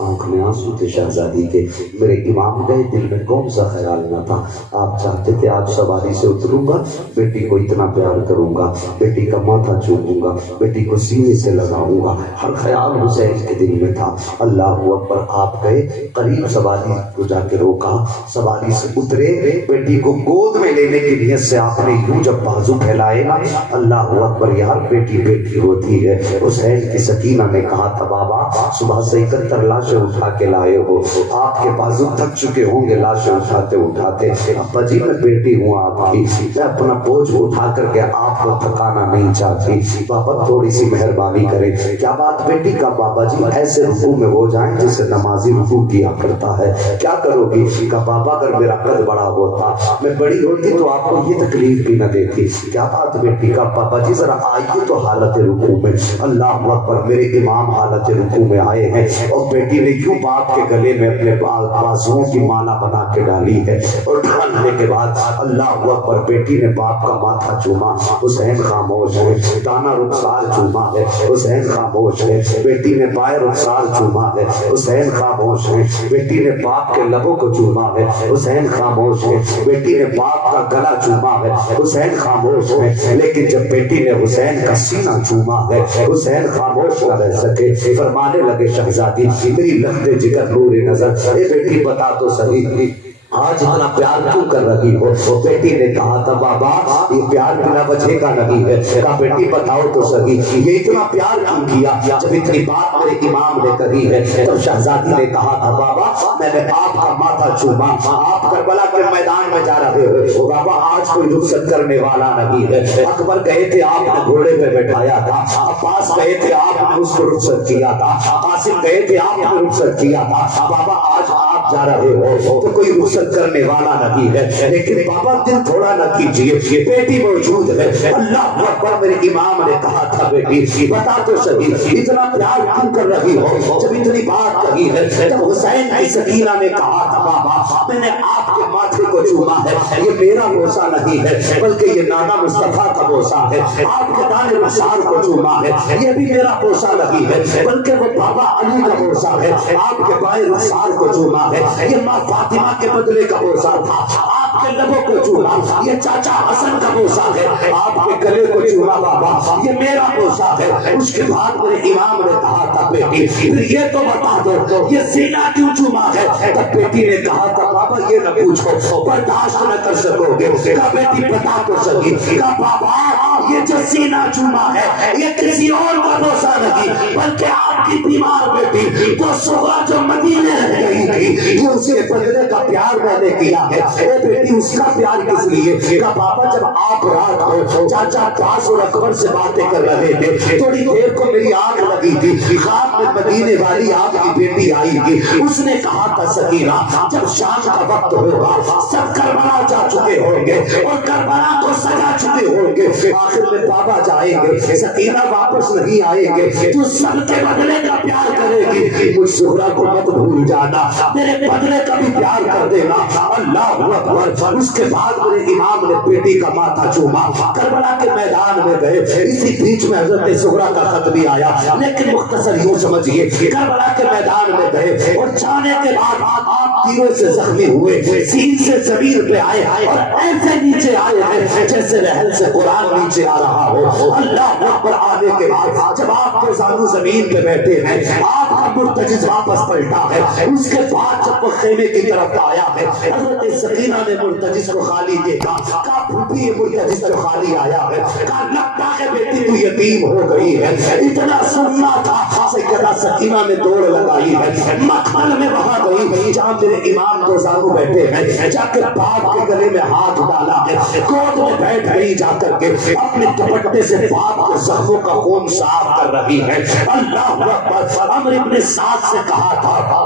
آنکھ میں آنسو تھے شہزادی کے۔ میرے امام گئے، دل میں کون سا خیال نہ تھا، آپ چاہتے تھے آج سواری سے اتروں گا، بیٹی کو اتنا پیار کروں گا، بیٹی کا ماتھا چوموں گا، بیٹی کو سینے سے لگاؤں گا، ہر خیال حسین کے دل میں تھا۔ اللہ اکبر، آپ گئے قریب، سواری کو جا کے روکا، سواری سے اترے، بیٹی کو گود میں لینے کی نیت سے آپ نے یوں جب بازو پھیلائے نا، اللہ اکبر، یار بیٹی بیٹی ہوتی ہے۔ حسین کی سکینہ نے کہا تھا بابا صبح سے 71 لاشیں اٹھا کے لائے ہو، آپ کے بازو تھک چکے ہوں گے لاشیں اٹھاتے اٹھاتے، ابا جی میں بیٹی ہوں آپ کی، میں اپنا بوجھ اٹھا کر کے آپ کو تھکانا نہیں چاہتی، بابا تھوڑی سی مہربانی کریں۔ کیا بات بیٹی کا؟ بابا جی ایسے رکوع میں ہو جائیں جسے نمازی رکوع کیا کرتا ہے، کیا کرو گی؟ کہا بابا اگر میرا قد بڑا ہوتا، میں بڑی ہوتی تو آپ کو یہ تکلیف بھی نہ دیتی۔ کیا بات بیٹی کا؟ بابا جی ذرا آئیے تو حالت رکوع میں۔ اللہ اکبر، میرے امام حالت رکوع میں آئے ہیں اور بیٹی نے یوں باپ کے گلے میں اپنے بازوؤں کی مالا بنا کے ڈالی ہے، اور ڈالنے کے بعد اللہ اکبر بیٹی نے باپ کا ماتھا چوما۔ حسین خاموش ہے، دانا رخسار چوما ہے، حسین خاموش ہے، بیٹی نے بائیں رخسار چوما ہے، حسین خاموش ہے، بیٹی نے باپ کے لبوں کو چوما ہے، حسین خاموش ہے، بیٹی نے باپ کا گلا چوما ہے، حسین خاموش ہے، لیکن جب بیٹی نے حسین کا سینہ چوما ہے، حسین خاموش نہ رہ سکے، فرمانے لگے شہزادی میری لخت جگر نور نظر، اے بیٹی بتا تو صحیح آج اتنا پیار کیوں کر رہی ہو؟ بیٹی نے کہا تھا بابا یہ پیار بنا وجہ کا نہیں ہے۔ کہا بیٹی بتاؤ تو صحیح یہ اتنا پیار کیوں کیا؟ جب اتنی بات میرے امام نے کہی ہے تب شہزادی نے کہا تھا بابا میں نے آپ کا ماتھا چوما، آپ کربلا کے میدان میں جا رہے ہو بابا، آج کوئی رخصت کرنے والا نہیں ہے۔ اکبر گئے تھے آپ نے گھوڑے پہ بٹھایا تھا، عباس گئے تھے آپ نے اس کو رخصت کیا تھا، قاسم گئے تھے آپ نے رخصت کیا تھا، بابا آج آپ جا رہے ہو تو کوئی رخصت کرنے والا نہیں ہے، لیکن بابا دل تھوڑا نہ کیجیے، بیٹی موجود ہے۔ اللہ اکبر، میرے امام نے کہا تھا بیٹی بتا تو صحیح اتنا پیار کیوں کر رہی ہو؟ جب اتنی بات کہی ہے، جب حسین کی سکینہ نے کہا تھا بابا میں نے آپ کے ماتھے کو چوما ہے، یہ میرا بوسہ نہیں ہے بلکہ یہ نانا مصطفیٰ کا بوسہ ہے، آپ کے دانے رخسار کو چوما ہے، یہ بھی میرا بوسہ نہیں ہے بلکہ وہ بابا علی کا بوسہ ہے، آپ کے بائیں رخسار کو چوما ہے، یہ ماں فاطمہ کے بدلے کا بوسہ تھا، آپ کے لبوں کو چوما، یہ چاچا حسن کا بوسہ ہے، آپ کے گلے کو چوما بابا یہ میرا بوسہ ہے۔ اس کے بعد میرے امام نے کہا تھا بیٹی پھر یہ تو بتا دو یہ سینہ کیوں چوما ہے؟ تب بیٹی نے کہا تھا بابا یہ نہ پوچھو، برداشت نہ کر سکو گے۔ کہا بیٹی بتا تو صحیح، کہا بابا یہ جو سینہ چوما ہے یہ کسی اور کا بوسہ نہیں بلکہ آپ کی بیمار بیٹی وہ سغرا جو مدینے رہ گئی تھی یہ اسے بدلے کا پیار میں نے کیا ہے. اے بیٹی اس کا پیار کس لیے کہا بابا جب آپ رات کو چاچا عباس اور اکبر سے باتیں کر رہے تھے تھوڑی دیر کو میری آنکھ لگی تھی خواب میں مدینے والی آپ کی بیٹی آئی تھی اس نے کہا تھا سکینہ جب شام کا وقت ہوگا سب کربلا جا چکے ہوں گے اور کربلا کو سجا چکے ہوں گے آخر میں بابا جائیں گے سکینہ واپس نہیں آئیں گے تو سب کے بدلے کا پیار کرے گی مجھ زہرا کو مت بھول جانا میرے بدلے کا بھی پیار کر دینا. اللہ اکبر. اس کے بعد میرے امام نے بیٹی کا ماتھا چوما کربلا کے میدان میں گئے اسی بیچ میں حضرت زہرا کا خط بھی آیا لیکن مختصر یوں سمجھیے کربلا کے میدان میں گئے اور جانے کے بعد آپ تیروں سے زخمی ہوئے سین سے زمین پہ آئے اور ایسے نیچے آئے ہیں جیسے رحل سے قرآن نیچے آ رہا ہو. اللہ اکبر. آنے کے بعد جب آپ کے زانو زمین پہ بیٹھے ہیں آپ کا مرتجز واپس پلٹا ہے اس کے بعد جب وہ خیمے کی طرف آیا ہے حضرت سکینہ نے مرتجز کو خالی دیکھا کہا پھوپھی یہ مرتجز تو خالی آیا ہے کہا لگتا ہے بیٹی تو یتیم ہو گئی ہے. اتنا سننا تھا سیدہ سکینہ نے دوڑ لگائی ہے مقبل میں وہاں گئی جہاں میرے امام دو زانو بیٹھے ہیں جا کے باپ کے گلے میں ہاتھ ڈالا ہے گود میں بیٹھ گئی جا کر کے اپنے دوپٹے سے باپ کے زخموں کا خون صاف کر رہی ہے. اللہ اکبر. عمرو ابن سعد سے کہا تھا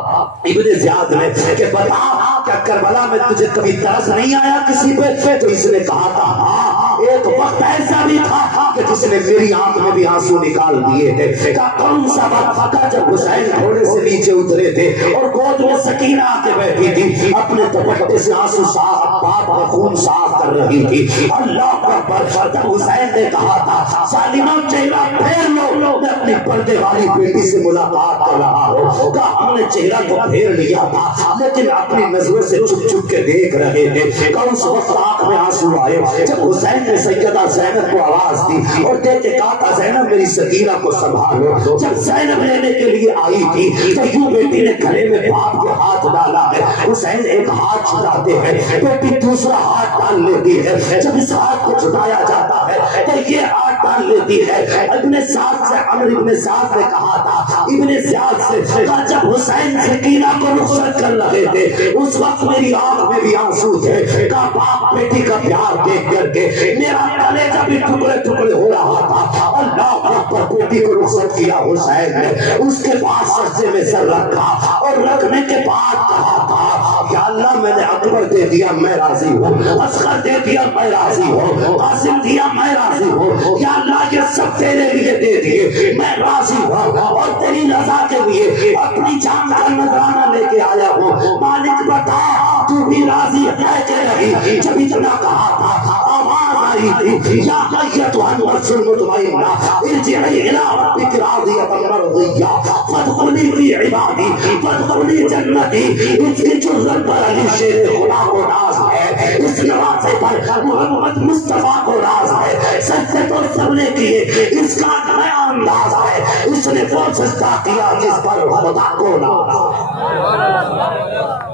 ابن زیاد نے کہ بتا کیا کربلا میں تجھے کبھی ترس نہیں آیا کسی پہ تو اس نے کہا تھا ہاں ایک وقت ایسا بھی تھا کہ جس نے میری آنکھ میں بھی آنسو نکال دیے تھے. کہا کون سا وقت تھا جب حسین گھوڑے سے نیچے اترے تھے اور گود میں سکینہ آ کے بیٹھی تھی اپنے دوپٹے سے آنسو صاف باپ کا خون صاف کر رہی تھی. اللہ اکبر. جب حسین نے کہا تھا ظالموں چہرہ پھیر لو میں اپنی پردے والی بیٹی سے ملاقات کر رہا ہوں کہا ہم نے چہرہ کو پھیر لیا تھا لیکن اپنی نظروں سے چھپ چھپ کے دیکھ رہے تھے. کہا اس وقت آنکھ میں آنسو آئے جب حسین نے سیدہ زینب کو آواز دی اور دیکھ کے کہا تھا زینب میری سکینہ کو سنبھالو. جب زینب لینے کے لیے آئی تھی تو یوں بیٹی نے گلے میں باپ کے ہاتھ ڈالا ہے حسین ایک ہاتھ چھڑاتے ہیں بیٹی دوسرا ہاتھ ڈال لیتی ہے جب اس ہاتھ کو چھڑایا جاتا ہے تو یہ ہاتھ ڈال لیتی ہے. ابن سعد سے عمرو ابن سعد نے کہا تھا ابن زیاد سے جب حسین سکینہ کو رخصت کر رہے تھے اس وقت میری آنکھ میں بھی آنسو تھے. کہا باپ بیٹی کا پیار دیکھ کر کے میرا کلیجہ بھی ٹکڑے ٹکڑے ہو رہا تھا. اللہ اکبر. بیٹی کو رخصت کیا حسین نے اس کے بعد سجدے میں سر رکھا اور رکھنے کے بعد کہا تھا یا اللہ میں نے اکبر دے دیا میں راضی ہوں اصغر دے دیا میں راضی ہوں قاسم دیا میں راضی ہوں یا اللہ یہ سب تیرے لیے دے دیے میں راضی ہوں اور تیری رضا کے لیے اپنی جان کا نذرانہ لے کے آیا ہوں. مالک بتا تو بھی راضی ہے کہ نہیں. جب اتنا کہا تھا آواز آئی تھی یا ایتھا النفس المطمئنہ ارجعی الی ربک راضیۃ مرضیہ فادخلی فی عبادی فادخلی جنتی. اس کی جرت پر علی شیر خدا کو ناز ہے اس نوازے پر محمد مصطفیٰ کو راز ہے سجدے تو سب نے کیے اس کا نیا انداز ہے اس نے وہ سجدہ کیا جس پر خدا کو ناز.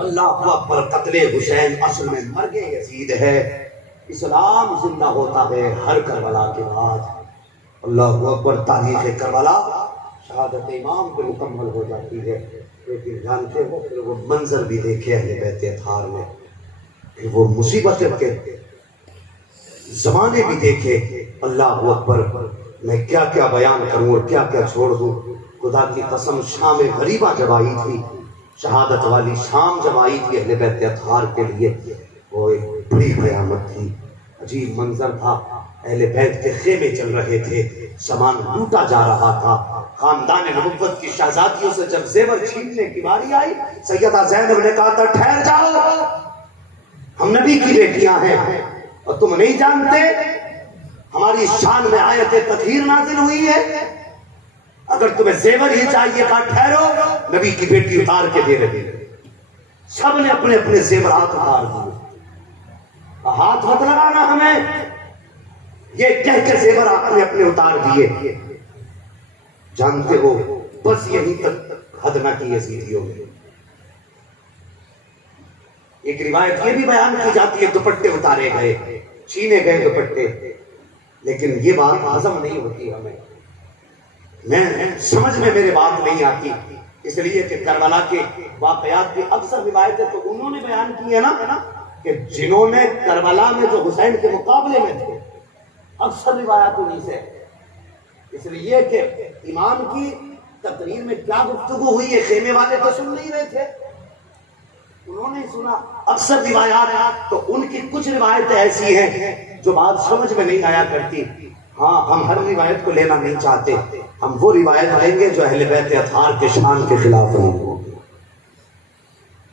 اللہ اکبر. قتل حسین اصل میں مرگ یزید ہے. اسلام زندہ ہوتا ہے ہر کربلا کے بعد. اللہ اکبر. تاریخ کربلا شہادت امام پہ مکمل ہو جاتی ہے لیکن جانتے ہو پھر وہ منظر بھی دیکھے اہل بیت اطہار میں پھر وہ مصیبت کے زمانے بھی دیکھے. اللہ اکبر. میں کیا کیا بیان کروں اور کیا کیا چھوڑ دوں. خدا کی قسم شام غریبہ جب آئی تھی شہادت والی شام جب آئی تھی اہل بیت اطہار کے لیے وہ ایک بڑی قیامت تھی. عجیب منظر تھا. اہل بیت کے خیمے چل رہے تھے سامان لوٹا جا رہا تھا. خاندان نبوت کی شہزادیوں سے جب زیور چھیننے کی باری آئی سیدہ زینب نے کہا تھا ٹھہر جاؤ ہم نبی کی بیٹیاں ہیں اور تم نہیں جانتے ہماری شان میں آیت تطہیر نازل ہوئی ہے. اگر تمہیں زیور ہی چاہیے کہا ٹھہرو نبی کی بیٹی اتار کے دے رہے. سب نے اپنے اپنے زیورات اتار دیے. ہاتھ مت لگانا ہمیں یہ کہہ کے زیور آپ نے اپنے اتار دیے. جانتے ہو بس یہیں تک حد نہ کی یزیدیوں میں. ایک روایت یہ بھی بیان کی جاتی ہے دوپٹے اتارے گئے چھینے گئے دوپٹے. لیکن یہ بات ہضم نہیں ہوتی ہمیں، میں سمجھ میں میرے بات نہیں آتی، اس لیے کہ کربلا کے واقعات کی اکثر روایتیں تو انہوں نے بیان کی ہے نا کہ جنہوں نے کربلا میں جو حسین کے مقابلے میں تھے، اکثر روایات انہیں سے، اس لیے کہ امام کی تقریر میں کیا گفتگو ہوئی ہے خیمے والے تو سن نہیں رہے تھے، انہوں نے سنا اکثر روایات، تو ان کی کچھ روایتیں ایسی ہیں جو بات سمجھ میں نہیں آیا کرتی۔ ہاں ہم ہر روایت کو لینا نہیں چاہتے، ہم وہ روایت لیں گے جو اہل بیت اطہار کے شان کے خلاف نہیں ہوگی۔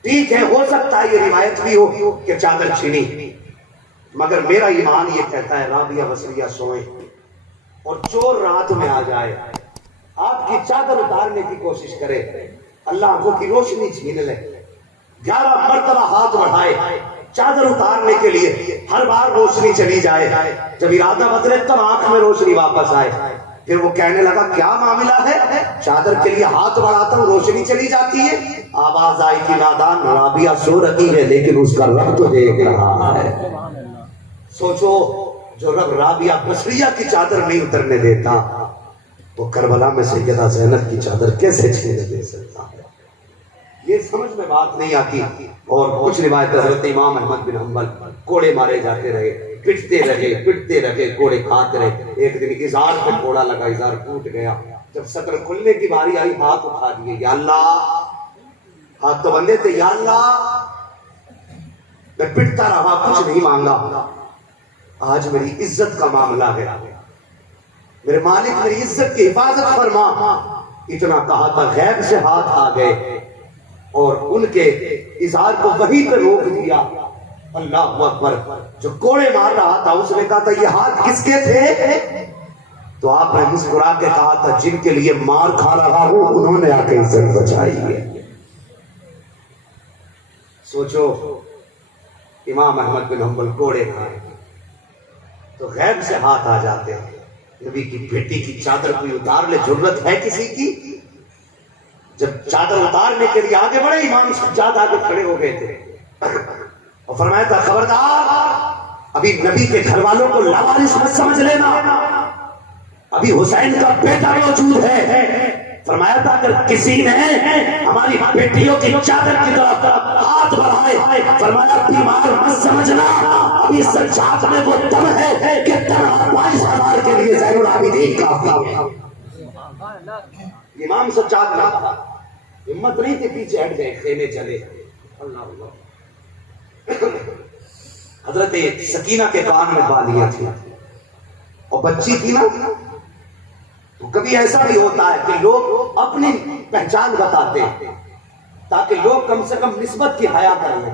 ٹھیک ہے، ہو سکتا ہے یہ روایت بھی ہو کہ چادر چھینی، مگر میرا ایمان یہ کہتا ہے رابعہ بصریہ سوئیں اور چور رات میں آ جائے، آپ کی چادر اتارنے کی کوشش کرے، اللہ آنکھوں کی روشنی چھین لے، 11 مرتبہ ہاتھ بڑھائے چادر اتارنے کے لیے، ہر بار روشنی چلی جائے، جب ارادہ بدلے تب آنکھ میں روشنی واپس آئے، پھر وہ کہنے لگا کیا معاملہ ہے، چادر کے لیے ہاتھ بڑھاتا ہوں روشنی چلی جاتی ہے، آواز آئی کہ نادان رابعہ سو رہی ہے لیکن اس کا رب تو دیکھ رہا ہے۔ سوچو جو رب رابعہ بصریہ کی چادر نہیں اترنے دیتا تو کربلا میں سیدہ زینب کی چادر کیسے چھینے دے سکتا ہے؟ یہ سمجھ میں بات نہیں آتی۔ اور کچھ روایت حضرت امام احمد بن حنبل کوڑے مارے جاتے رہے، پٹتے رہے، کوڑے کھاتے رہے، ایک دن ازار پہ کوڑا لگا، ازار ٹوٹ گیا، جب سطر کھلنے کی باری آئی ہاتھ اٹھا دیے، یا اللہ، ہاتھ تو بندے تھے، یا اللہ میں پٹتا رہا کچھ نہیں مانگا، آج میری عزت کا معاملہ ہے، میرے مالک میری عزت کی حفاظت فرما، اتنا کہا تھا غیب سے ہاتھ آ گئے اور ان کے اظہار کو وہیں پہ روک دیا۔ اللہ اکبر، جو کوڑے مار رہا تھا اس نے کہا تھا یہ ہاتھ کس کے تھے؟ تو آپ نے مسکرا کے کہا تھا جن کے لیے مار کھا رہا ہوں انہوں نے آ کے عزت بچائی ہے۔ سوچو امام احمد بن حنبل کوڑے کھائے تو غیب سے ہاتھ آ جاتے ہیں، نبی کی بیٹی کی چادر کوئی اتار لے، ضرورت ہے کسی کی؟ جب چادر اتارنے کے لیے آگے بڑھے، امام سجاد آگے کھڑے ہو گئے تھے اور فرمایا تھا خبردار، ابھی نبی کے گھر والوں کو لاوارث مت سمجھ لینا، ابھی حسین کا بیٹا موجود ہے۔ فرمایا تھا اگر کسی نے ہماری بیٹیوں کی چادر کی طرف ہاتھ بڑھائے، فرمایا بیمار مت سمجھنا، ابھی سجاد میں وہ دم ہے کہ تنہا 22,000 کے لیے زین العابدین کافی ہے۔ امام سجاد نے کہا، ہمت نہیں تھی، پیچھے ہٹ گئے، خیمے چلے۔ اللہ اللہ، حضرت سکینہ کے کان میں بالیاں تھیں اور بچی تھی نا، تو کبھی ایسا بھی ہوتا ہے کہ لوگ اپنی پہچان بتاتے ہیں تاکہ لوگ کم سے کم نسبت کی حیا کر لیں،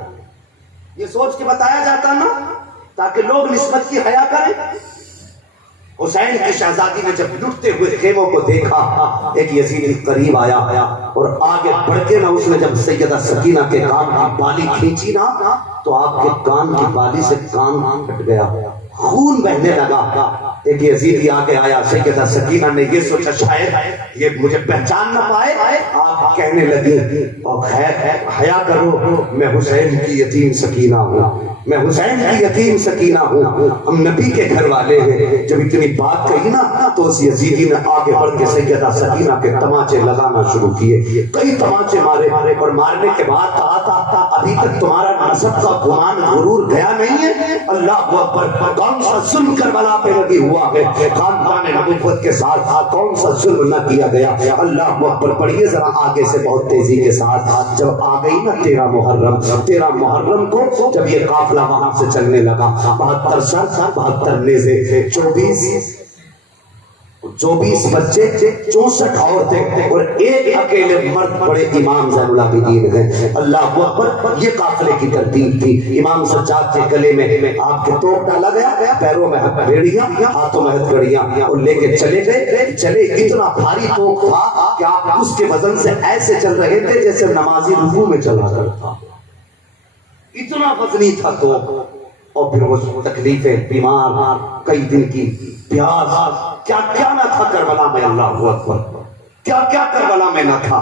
یہ سوچ کے بتایا جاتا نا تاکہ لوگ نسبت کی حیا کریں۔ حسین کی شہزادی نے جب لٹتے ہوئے خیموں کو دیکھا، ایک یزیدی قریب آیا اور آگے بڑھ کے نہ اس نے جب سیدہ سکینہ کے کان کی بالی کھینچی نا تو آپ کے کان کی بالی سے کان پھٹ گیا، خون بہنے لگا۔ ایک یزیدی آگے آیا، سیدہ سکینہ نے یہ سوچا شاید یہ مجھے پہچان نہ پائے، آپ کہنے لگے اور حیا کرو، میں حسین کی یتیم سکینہ ہوں، میں حسین کی یتیم سکینہ ہوں، ہم نبی کے گھر والے ہیں۔ جب اتنی بات کہی نا تو اس یزیدی نے آگے بڑھ کے سیدہ سکینہ کے تماچے لگانا شروع کیے، کئی تماچے مارے اور مارنے کے بعد کہا تھا ابھی تک تمہارا نسب کا گمان غرور گیا نہیں ہے؟ اللہ اکبر، کون سا ظلم کربلا پہ لگی ہوا ہے، خاندان نبوت کے ساتھ کون سا ظلم نہ کیا گیا۔ اللہ اکبر پڑھیے ذرا آگے سے بہت تیزی کے ساتھ، جب آ گئی نا 13 محرم کو جب یہ قافلہ وہاں سے چلنے لگا، 72 سر 72 نیزے، 24 بچے، 64 عورتیں اور ایک اکیلے مرد بڑے امام زین العابدین ہیں۔ اللہ اکبر، یہ قافلے کی ترتیب تھی۔ امام سجاد کے گلے میں آپ کے توپ ڈالا گیا، پیروں میں بیڑیاں، ہاتھوں میں ہتھکڑیاں، اور لے کے چلے گئے۔ چلے اتنا بھاری توپ تھا کہ آپ اس کے وزن سے ایسے چل رہے تھے جیسے نمازی رکوع میں چلا کرتا، اتنا وزنی تھا توپ۔ اور پھر وہ تکلیفیں، بیمار، کئی دن کی پیاس، کیا کیا نہ تھا کربلا میں۔ اللہ اکبر، کیا کیا کربلا میں نہ تھا،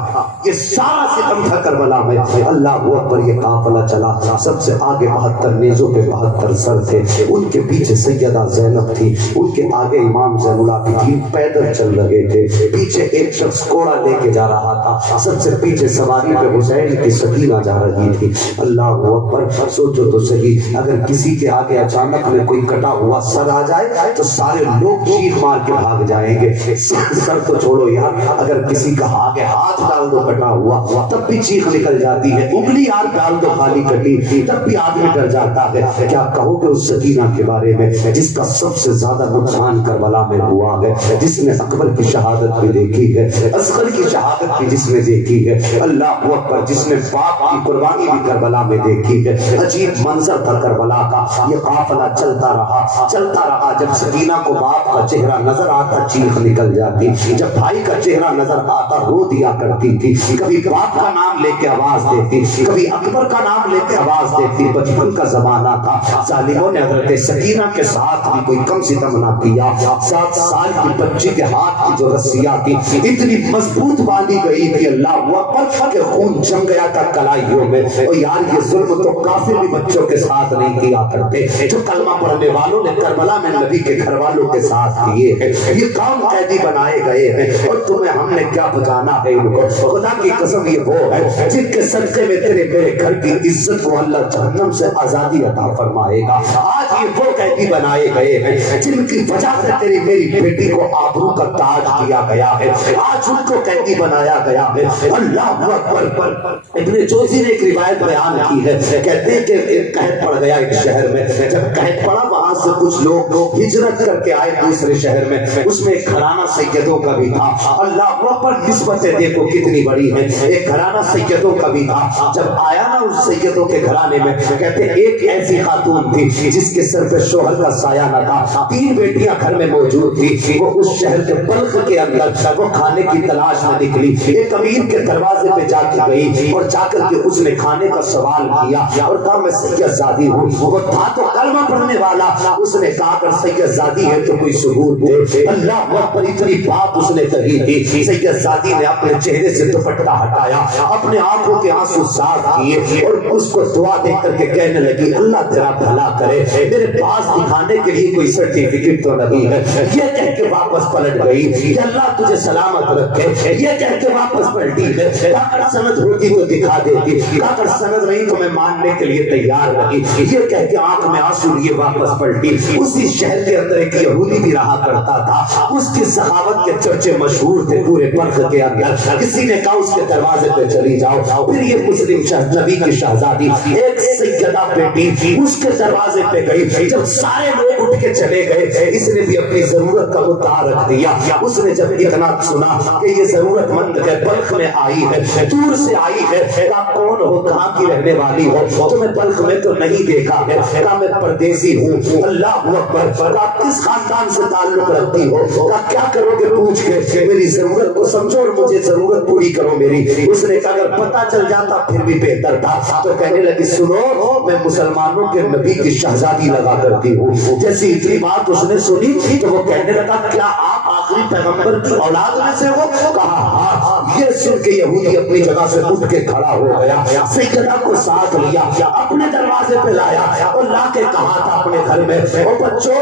یہ سارا ستم تھا کربلا میں۔ اللہ اکبر، یہ قافلہ چلا، سب سے آگے 72 نیزوں پہ 72 سر تھے، ان کے پیچھے سیدہ زینب تھی، ان کے آگے امام زین العابدین پیدل چل رہے تھے، پیچھے ایک شخص گھوڑا لے کے جا رہا تھا، سب سے پیچھے سواری پہ حسین کی سکینہ جا رہی تھی۔ اللہ اکبر، سوچو تو صحیح، اگر کسی کے آگے اچانک میں کوئی کٹا ہوا سر آ جائے تو سارے لوگ چیخ مار کے بھاگ جائیں گے۔ سر تو چھوڑو یار، اگر کسی کا آگے ہاتھ ڈال دو کٹا ہوا تب بھی چیخ نکل جاتی ہے، انگلی ہاتھ ڈال دو خالی کٹی تب بھی آدمی ڈر جاتا ہے۔ کیا کہو گے اس سکینہ کے بارے میں جس کا سب سے زیادہ نقصان کربلا میں ہوا ہے، جس نے اکبر کی شہادت بھی دیکھی ہے، اصغر کی شہادت بھی جس نے دیکھی ہے، اللہ اکبر، جس نے باپ کی قربانی بھی کربلا میں دیکھی ہے۔ عجیب منظر تھا کربلا کا۔ یہ قافلہ چلتا رہا، جب سکینہ کو باپ کا چہرہ نظر آتا چیخ نکل جاتی، جب بھائی کا چہرہ نظر آتا رو دیا کرتی تھی، کبھی باپ کا نام لے کے آواز دیتی، کبھی اکبر کا نام لے کے آواز دیتی۔ بچپن کا زمانہ تھا، ظالموں نے حضرت سکینہ کے ساتھ بھی کوئی کم ستم نہ کیا۔ 7 سال کی بچی کے ہاتھ کی جو رسیاں تھی اتنی مضبوط باندھی گئی تھی، اللہ اکبر، کہ خون جم گیا تھا کلائیوں میں۔ اور یار، یہ ظلم تو کافر بھی بچوں کے ساتھ نہیں کیا کرتے، جو کلمہ پڑھنے والوں نے کربلا میں نبی کے گھر والوں کے ساتھ کیے ہیں۔ یہ کون قیدی بنائے گئے ہیں اور تمہیں ہم نے کیا بچانا ہے ان کو؟ خدا کی قسم، یہ وہ ہے جن کے صدقے میں تیرے میرے گھر کی عزت کو اللہ جہنم سے آزادی عطا فرمائے گا۔ آج یہ وہ قیدی بنائے گئے ہیں جن کی وجہ سے تیری میری بیٹی کو آبرو کا تاج دیا گیا ہے، آج ان کو قیدی بنایا گیا ہے۔ اللہ اکبر۔ ابن جوزی نے ایک روایت بیان کی ہے، کہتے ہیں کہ ایک قحط پڑ گیا ایک شہر میں، جب قحط پڑا وہاں سے کچھ لوگ ہجرت کر کے آئے دوسرے شہر میں، اس میں ایک گھرانہ سیدوں کا بھی تھا۔ اللہ پر نسبتیں دیکھو کتنی بڑی ہیں، ایک گھرانہ سیدوں کا بھی تھا۔ جب آیا نا اس سیدوں کے گھرانے میں، کہتے ہیں ایک ایسی خاتون تھی جس کے سر پہ شوہر کا سایہ نہ تھا، 3 بیٹیاں گھر میں موجود تھی، وہ اس شہر کے بلخ کے اندر وہ کھانے کی تلاش میں نکلی، ایک امیر کے دروازے پہ جا کے گئی اور جا کر کے اس نے کھانے کا سوال کیا اور کہا میں سید زادی ہوں۔ وہ تھا تو کلمہ پڑھنے والا، اس نے کہا اگر سید زادی ہے تو کوئی ثبوت دے۔ اللہ اکبر، اتنی بات اس نے کہی تھی، سید زادی نے اپنے چہرے سے دوپٹہ ہٹایا، اپنے آنکھوں کے آنسو صاف کیے اور اس کو دعا دے کر کے کہنے لگی اللہ تیرا بھلا کرے، میرے پاس دکھانے کے لیے کوئی سرٹیفکیٹ تو نہیں ہے۔ یہ کہہ کے واپس پلٹ گئی، کہ اللہ تجھے سلامت رکھے، یہ کہہ کے واپس پلٹی ہے۔ اگر سند ہوتی تو دکھا دیتی، اگر سند نہیں تو میں ماننے کے لیے تیار نہیں، یہ کہہ کے آنکھ میں آنسو لیے واپس پلٹی۔ اسی شہر کے اندر ایک یہودی بھی رہا کرتا تھا، اس کی سخاوت کے چرچے مشہور تھے پورے بلخ کے اندر۔ کسی نے کہا اس کے دروازے پہ چلی جاؤ، پھر یہ مسلم نبی کی شہزادی ایک سیدہ بیٹی اس کے دروازے پہ گئی، جب سارے لوگ اٹھ کے چلے گئے اس نے بھی اپنی ضرورت کا مدعا رکھ دیا۔ اس نے جب اتنا سنا کہ یہ ضرورت مند ہے، بلخ میں آئی ہے، دور سے آئی ہے، کہا کون ہو، کہاں کی رہنے والی ہو، تمہیں بلخ میں تو نہیں دیکھا ہے، کہا میں پردیسی ہوں۔ اللہ اکبر، کہا کس خاندان سے تعلق رکھتی ہو، کہا کیا کرو گے پوچھ کے، میری ضرورت کو سمجھو اور مجھے ضرورت پوری کرو میری۔ اس نے کہا اگر پتہ چل جاتا پھر بھی بہتر تھا، تو کہنے لگی سنو میں مسلمانوں کے نبی کی شہزادی لگا کرتی ہوں۔ جیسی اتنی بات اس نے سنی تو وہ کہنے لگا کیا آپ آخری پیغمبر کی اولاد میں سے ہو؟ کہا ہاں۔ یہ سن کے یہودی اپنی جگہ سے اٹھ کے کھڑا ہو گیا، سیدہ کو ساتھ لیا، اپنے دروازے پہ لایا اور لا کے کہا تھا اپنے گھر میں او بچوں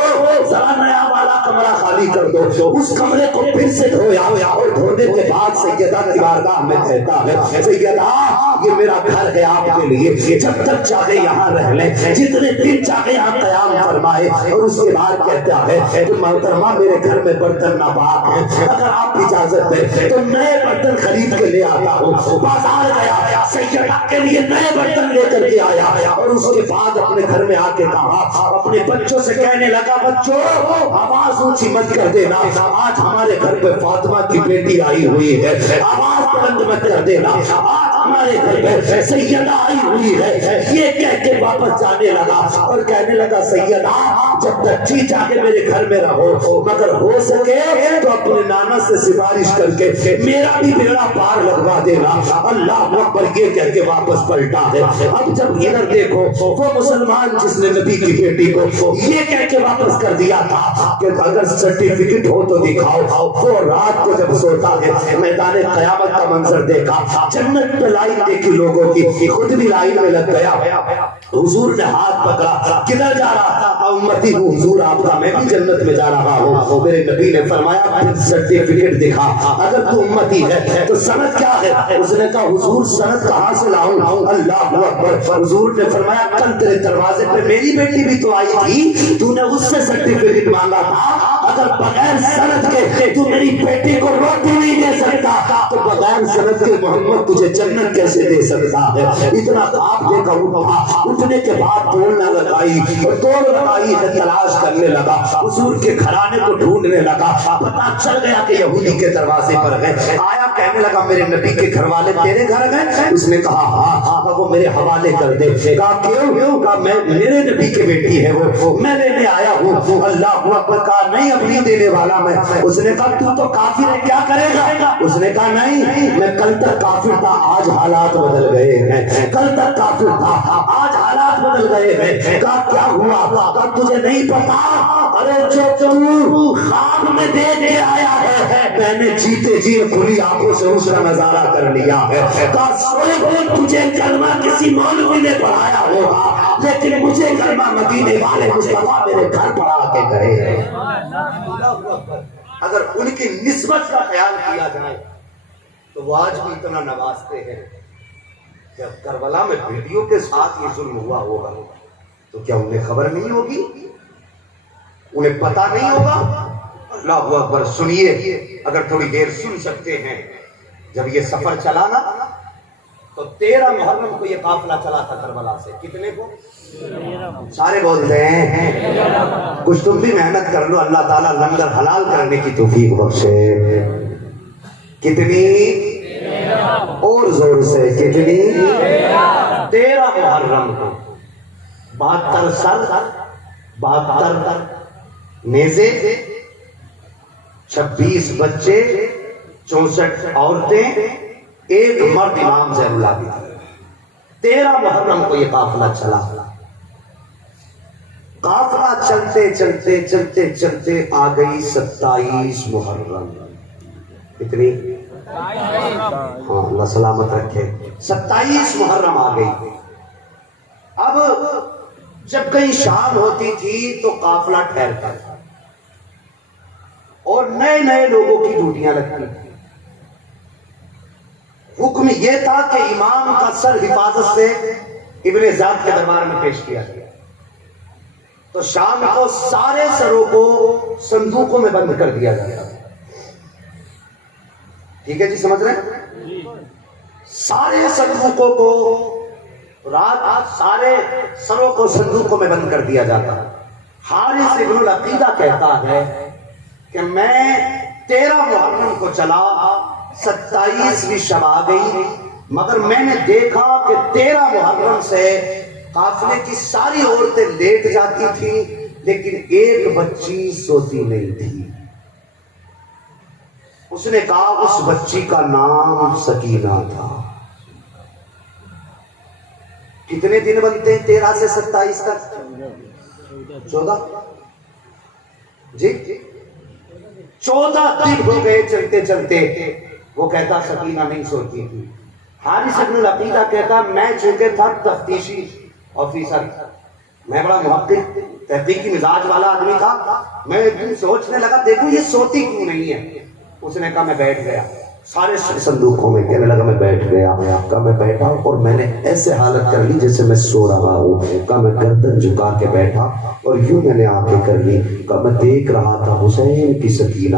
ذرا نیا والا کمرہ خالی کر دو۔ اس کمرے کو پھر سے دھویا اور دھونے کے بعد سیدہ کی بارگاہ میں کہتا ہے سیدہ یہ میرا گھر ہے آپ کے لیے، جب تک چاہے یہاں رہ لیں، جتنے دن چاہے یہاں قیام فرمائے۔ اور اس کے بعد کہتا ہے کہ محترمہ میرے گھر میں برتن ناپاک ہیں، اگر آپ اجازت دیں تو نئے برتن خرید کے لے آتا ہوں۔ بازار گیا، سیدہ کے لیے نئے برتن لے کر کے آیا اور اس کے بعد اپنے گھر میں آ کے کہا، اپنے بچوں سے کہنے لگا بچوں آواز اونچی مت کر دینا، آج ہمارے گھر پہ فاطمہ کی بیٹی آئی ہوئی ہے، آواز بلند مت کر دینا، آج ہمارے گھر میں سیدہ آئی ہوئی ہے، یہ کہہ کے واپس جانے لگا اور کہنے لگا سیدہ جب تک جی چاہے میرے گھر میں رہو، مگر ہو سکے تو اپنے نانا سے سفارش کر کے میرا بھی بیڑا پار لگوا دینا۔ اللہ اکبر یہ کہہ کے واپس پلٹا ہے۔ اب جب ادھر دیکھو وہ مسلمان جس نے نبی کی بیٹی کو یہ کہہ کے واپس کر دیا تھا کہ اگر سرٹیفکیٹ ہو تو دکھاؤ، وہ رات کو جب سوتا ہے میدان قیامت کا منظر دیکھا، جنت پہ لائن دیکھی لوگوں کی، خود بھی لائن میں لگ گیا۔ حضور نے ہاتھ پکڑا، کدھر جا رہا تھا؟ امتی ہوں حضور آپ کا، میں بھی جنت میں جا رہا ہوں۔ میرے نبی نے فرمایا سرٹیفکیٹ دکھا، اگر تو امتی ہے تو سند کیا ہے؟ اس نے کہا حضور سند کہاں سے لاؤں؟ اللہ اکبر۔ حضور نے فرمایا کل تیرے دروازے پہ میری بیٹی بھی تو آئی تھی، تو نے اس سے سرٹیفکیٹ مانگا تھا، اگر بغیر سند کے تو میری بیٹی کو روٹی نہیں دے سکتا تو بغیر سند کے محمد تجھے جنت کیسے دے سکتا ہے؟ اتنا خواب دے کر اٹھا، اٹھنے کے بعد دوڑنا لگائی اور دوڑ لگائی ہے، تلاش کرنے لگا، حضور کے گھرانے کو ڈھونڈنے لگا، پتہ چل گیا کہ یہودی کے دروازے پر ہے، آیا کہنے لگا میرے نبی کے گھر والے تیرے گھر گئے؟ اس نے کہا ہاں، وہ میرے حوالے کر دے۔ کہا کیوں؟ کہا میرے نبی کی بیٹی ہے وہ، میں لینے آیا ہوں۔ اللہ اکبر۔ کہا نہیں اب نہیں دینے والا میں۔ اس نے کہا تو کافر ہے، کیا کرے گا؟ اس نے کہا نہیں، میں کل تک کافر تھا، آج حالات بدل گئے ہیں، کل تک کافر تھا، آج حالات بدل گئے ہیں۔ کہا کیا ہوا؟ کہا تجھے نہیں پتا؟ ارے جو تو خواب میں دیکھ کے آیا ہے میں نے جیتے جی کھلی آنکھوں سے اس کا نظارہ کر لیا ہے۔ کہا سوئے تجھے کلمہ کسی مولوی نے پڑھایا ہوگا، لیکن مجھے کلمہ مدینے والے مصطفیٰ میرے گھر پڑھا کے گئے ہیں۔ اگر ان کی نسبت کا خیال کیا جائے تو وہ آج بھی اتنا نوازتے ہیں۔ جب کربلا میں بیٹیوں کے ساتھ یہ ظلم ہوا ہوگا تو کیا انہیں خبر نہیں ہوگی؟ انہیں پتا نہیں ہوگا؟ اللہ اکبر۔ سنیے، اگر تھوڑی دیر سن سکتے ہیں، جب یہ سفر چلا نا تو 13 محرم کو یہ قافلہ چلا تھا کربلا سے۔ کتنے کو؟ سارے بولتے ہیں، کچھ تم بھی محنت کر لو، اللہ تعالیٰ لنگر حلال کرنے کی توفیق بخشے۔ کتنی؟ اور زور سے کتنی؟ 13 محرم کو 72 سال، 72 نیزے، 26 بچے، 64 عورتیں، ایک مرد امام زین اللہ بھی تھا۔ 13 محرم کو یہ قافلہ چلا۔ قافلہ چلتے چلتے چلتے چلتے آ گئی 27 محرم۔ کتنی؟ ہاں اللہ سلامت رکھے۔ 27 محرم آ گئی۔ اب جب کہیں شام ہوتی تھی تو قافلہ ٹھہرتا تھا اور نئے نئے لوگوں کی ڈیوٹیاں لگتی تھیں۔ حکم یہ تھا کہ امام کا سر حفاظت سے ابن زیاد کے دربار میں پیش کیا گیا، تو شام کو سارے سروں کو صندوقوں میں بند کر دیا جاتا تھا۔ ٹھیک ہے جی، سمجھ رہے ہیں؟ سارے صندوقوں کو رات سارے سروں کو صندوقوں میں بند کر دیا جاتا ہے۔ حارث ابن العقیدہ کہتا ہے کہ میں 13 محرم کو چلا، 27ویں شب آ گئی، مگر میں نے دیکھا کہ 13 محرم سے قافلے کی ساری عورتیں لیٹ جاتی تھیں لیکن ایک بچی سوتی نہیں تھی۔ اس نے کہا اس بچی کا نام سکینہ تھا۔ کتنے دن بنتے ہیں 13 سے 27 تک؟ 14 جی 14 دن ہو گئے چلتے چلتے۔ وہ کہتا سکینہ نہیں سوتی تھی۔ حارث ابن العقیدہ کہتا میں چونکہ تھا تفتیشی آفیسر، میں بڑا محقق تحقیقی مزاج والا آدمی تھا، میں ایک دن سوچنے لگا دیکھو یہ سوتی کیوں نہیں ہے۔ اس نے کہا میں بیٹھ گیا سارے صندوقوں میں، کہنے لگا میں بیٹھ گیا، کہا میں بیٹھا اور میں نے ایسے حالت کر لی جیسے میں سو رہا ہوں، کہا میں گردن جھکا کے بیٹھا اور یوں میں نے آنکھیں کر لی، کہا میں دیکھ رہا تھا حسین کی سکینہ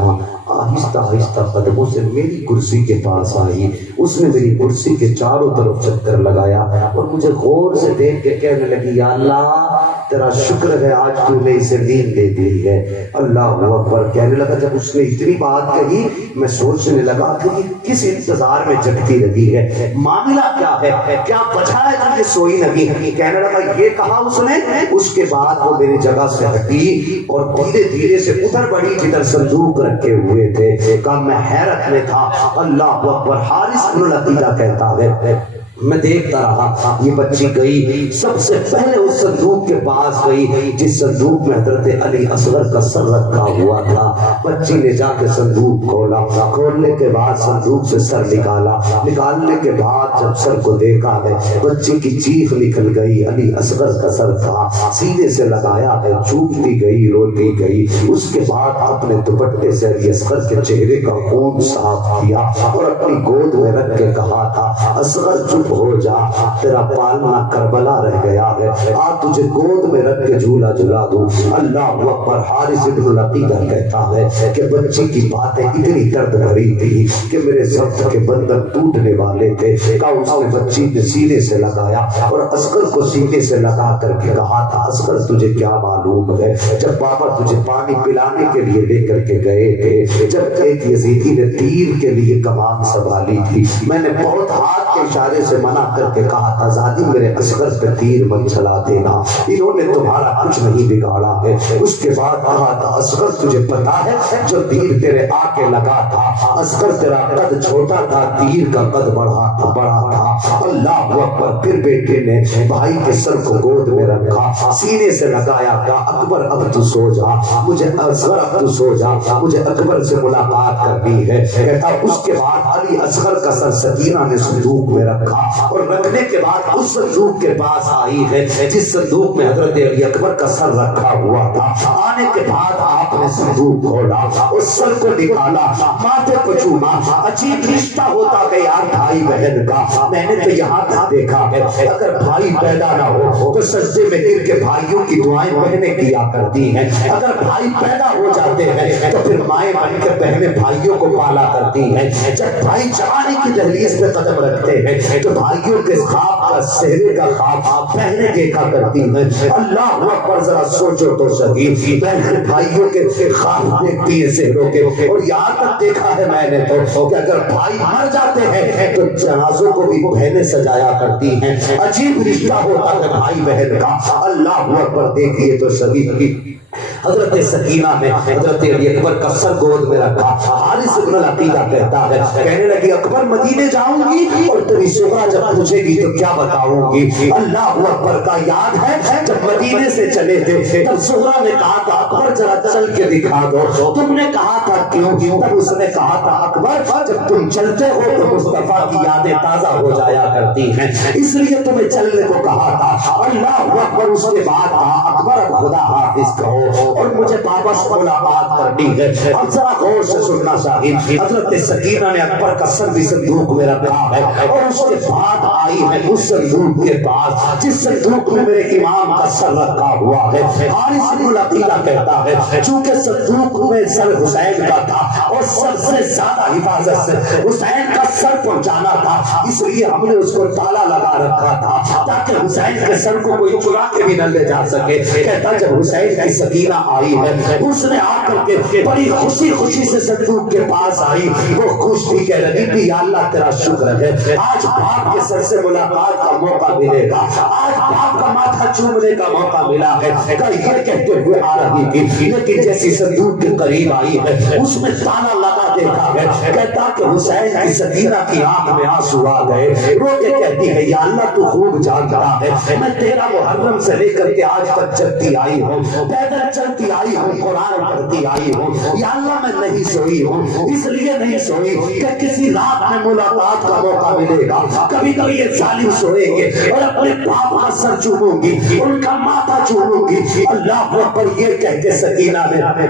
آہستہ آہستہ قدموں سے میری کرسی کے پاس آئی، اس نے میری کرسی کے چاروں طرف چکر لگایا اور مجھے غور سے دیکھ کے کہنے لگی یا اللہ تیرا شکر ہے آج تو نے اسے نیند دے دی ہے۔ اللہ اکبر کہنے لگا جب اس نے اتنی بات کہی میں سوچنے لگا کہ کس انتظار میں جگتی رہی ہے، معاملہ کیا ہے، کیا وجہ ہے کہ یہ سوئی نہیں؟ کہنے لگا یہ کہا اس نے، اس کے بعد وہ میری جگہ سے ہٹی اور دھیرے دھیرے سے ادھر بڑی جدھر صندوق رکھے ہوئے تھے۔ کہا میں حیرت میں تھا۔ اللہ اکبر۔ حارث بن العقیلہ کہتا ہے میں دیکھتا رہا یہ بچی گئی سب سے پہلے اس صندوق کے پاس گئی جس صندوق میں حضرت علی اصغر کا سر رکھا ہوا تھا۔ بچی نے جا کے صندوق کھولا، کھولنے کے بعد صندوق سے سر نکالا، نکالنے کے بعد جب سر کو دیکھا ہے بچی کی چیخ نکل گئی، علی اصغر کا سر تھا، سینے سے لگایا ہے، چوبتی گئی، روتی گئی۔ اس کے بعد اپنے دوپٹے سے علی اصغر کے چہرے کا خون صاف کیا اور اپنی گود میں رکھ کے کہا تھا اصغر چپ ہو جا، تیرا پالنا کربلا رہ گیا ہے، آج تجھے گود میں رکھ کے جھولا جھلا دوں۔ اللہ اکبر۔ حارث بن العقیلہ کہتا ہے کہ بچی کی باتیں اتنی درد بھری تھی کہ میرے ضبط کے بندن ٹوٹنے والے تھے۔ کہا اس نے بچی نے سینے سے لگایا اور اصغر کو سینے سے لگا کر کے کہا تھا اصغر تجھے کیا معلوم ہے، جب بابا تجھے پانی پلانے کے لیے لے کر کے گئے تھے، جب ایک یزیدی نے تیر کے لیے کمان سنبھالی تھی، میں نے بہت ہاتھ کے اشارے سے منع کر کے کہا تھا زادی میرے اصغر پہ تیر مت چلا دینا، انہوں نے تمہارا کچھ نہیں بگاڑا ہے۔ اس کے بعد کہا تھا اصغر تجھے پتا ہے جو تیر تیرے آ کے لگا تھا، اصغر تیرا قد چھوٹا تھا، تیر کا قد بڑا تھا۔ اللہ اکبر۔ پھر بیٹے نے بھائی کے سر کو گود میں رکھا، سینے سے لگایا، کہا اکبر اب تو سو جا، مجھے اصغر اب تو سو جا، مجھے اکبر سے ملاقات کرنی ہے۔ کہتا اس کے بعد علی اصغر کا سر سکینہ نے صندوق میں رکھا اور رکھنے کے بعد اس صندوق کے پاس آئی ہے جس صندوق میں حضرت علی اکبر کا سر رکھا ہوا تھا۔ آنے کے بعد آپ نے صندوق کھولا اور سر کو نکالا، ماتھے کو چوما۔ عجیب رشتہ ہوتا ہے یار بھائی بہن کا۔ میں نے تو یہاں تک دیکھا ہے اگر بھائی پیدا نہ ہو تو سجدے میں گر کے بھائیوں کی دعائیں بہنیں کیا کرتی ہیں، اگر بھائی پیدا ہو جاتے ہیں تو پھر مائیں بن کے بہنیں بھائیوں کو پالا کرتی ہیں۔ جب بھائی جوانی کی دہلیز پہ قدم رکھتے ہیں تو بھائیوں کے خواب کا سہرے کا خواب بہنیں دیکھا کرتی ہیں۔ اللہ اکبر۔ ذرا سوچو تو صحیح، بہن بھائیوں کے خواب دیکھتی ہیں سہروں کے، اور یہاں تک دیکھا ہے میں نے تو کہ اگر بھائی مر جاتے ہیں تو جنازوں کو بھی بہنیں سجایا کرتی ہیں۔ عجیب رشتہ ہوتا ہے بھائی بہن کا۔ اللہ اکبر۔ دیکھیے تو صحیح حضرت سکینہ نے حضرت علی اکبر کا سر گود میں رکھا۔ حارث بن العقیلہ کہتا ہے کہنے لگی اکبر مدینے جاؤں گی اور تیری سغرا جب پوچھے گی تو کیا بتاؤں گی۔ اللہ اکبر کا یاد ہے جب مدینے سے چلے تھے تب سغرا نے کہا تھا اکبر ذرا چل کے دکھا دو، تم نے کہا تھا کیوں؟ تب اس نے کہا تھا اکبر جب تم چلتے ہو تو مصطفیٰ کی یادیں تازہ ہو جایا کرتی ہیں، اس لیے تمہیں چلنے کو کہا تھا۔ اللہ اکبر۔ اس کے بعد کہا اکبر خدا حافظ کہو اور مجھے بابا سے ملاقات کرنی ہے۔ اب ذرا غور سے سننا صاحب، حضرت سکینہ نے اکبر کا سر بھی صندوق میں رکھا ہے اور اس کے بعد آئی ہے اس صندوق کے پاس جس صندوق میں میرے امام کا سر رکھا ہوا ہے۔ حارث بن العقیلہ کہتا ہے چونکہ صندوق میں سر حسین کا تھا اور سب سے زیادہ حفاظت سے حسین کا سر پہنچانا تھا، اس لیے ہم نے اس کو تالا لگا رکھا تھا تاکہ حسین کے سر کو کوئی چرا کے بھی نہ لے جا سکے۔ کہتا جب حسین کی سکینہ آئی ہے اس نے آ کر کے بڑی خوشی سے صندوق کے پاس آئی، وہ خوش تھی کہہ رہی تھی یا اللہ تیرا شکر ہے آج باپ کے سر سے ملاقات کا موقع ملے گا، آج باپ کا ماتھا چومنے کا موقع ملا ہے۔ یہ کہتے ہوئے آ رہی تھی لیکن جیسی صندوق کے قریب آئی ہے اس میں تالا لگا دیکھا ہے۔ کہتا کہ حسین کی سکینہ کی آنکھ میں آنسو آ گئے، رو کے کہتی ہے یا اللہ تو خوب جانتا ہے میں تیرا محرم سے لے کر کے آج تک چلتی آئی ہوں، پیدل چلتی آئی ہوں، قرآن پڑھتی آئی ہوں، یا اللہ میں نہیں سوئی ہوں، اس لیے نہیں سوئی کہ کسی رات میں ملاقات کا موقع ملے گا، کبھی کبھی یہ ظالم سوئیں گے اور اپنے باپ کا سر چوموں گی، ان کا ماتھا چوموں گی۔ اللہ اکبر۔ یہ کہہ کے سکینہ نے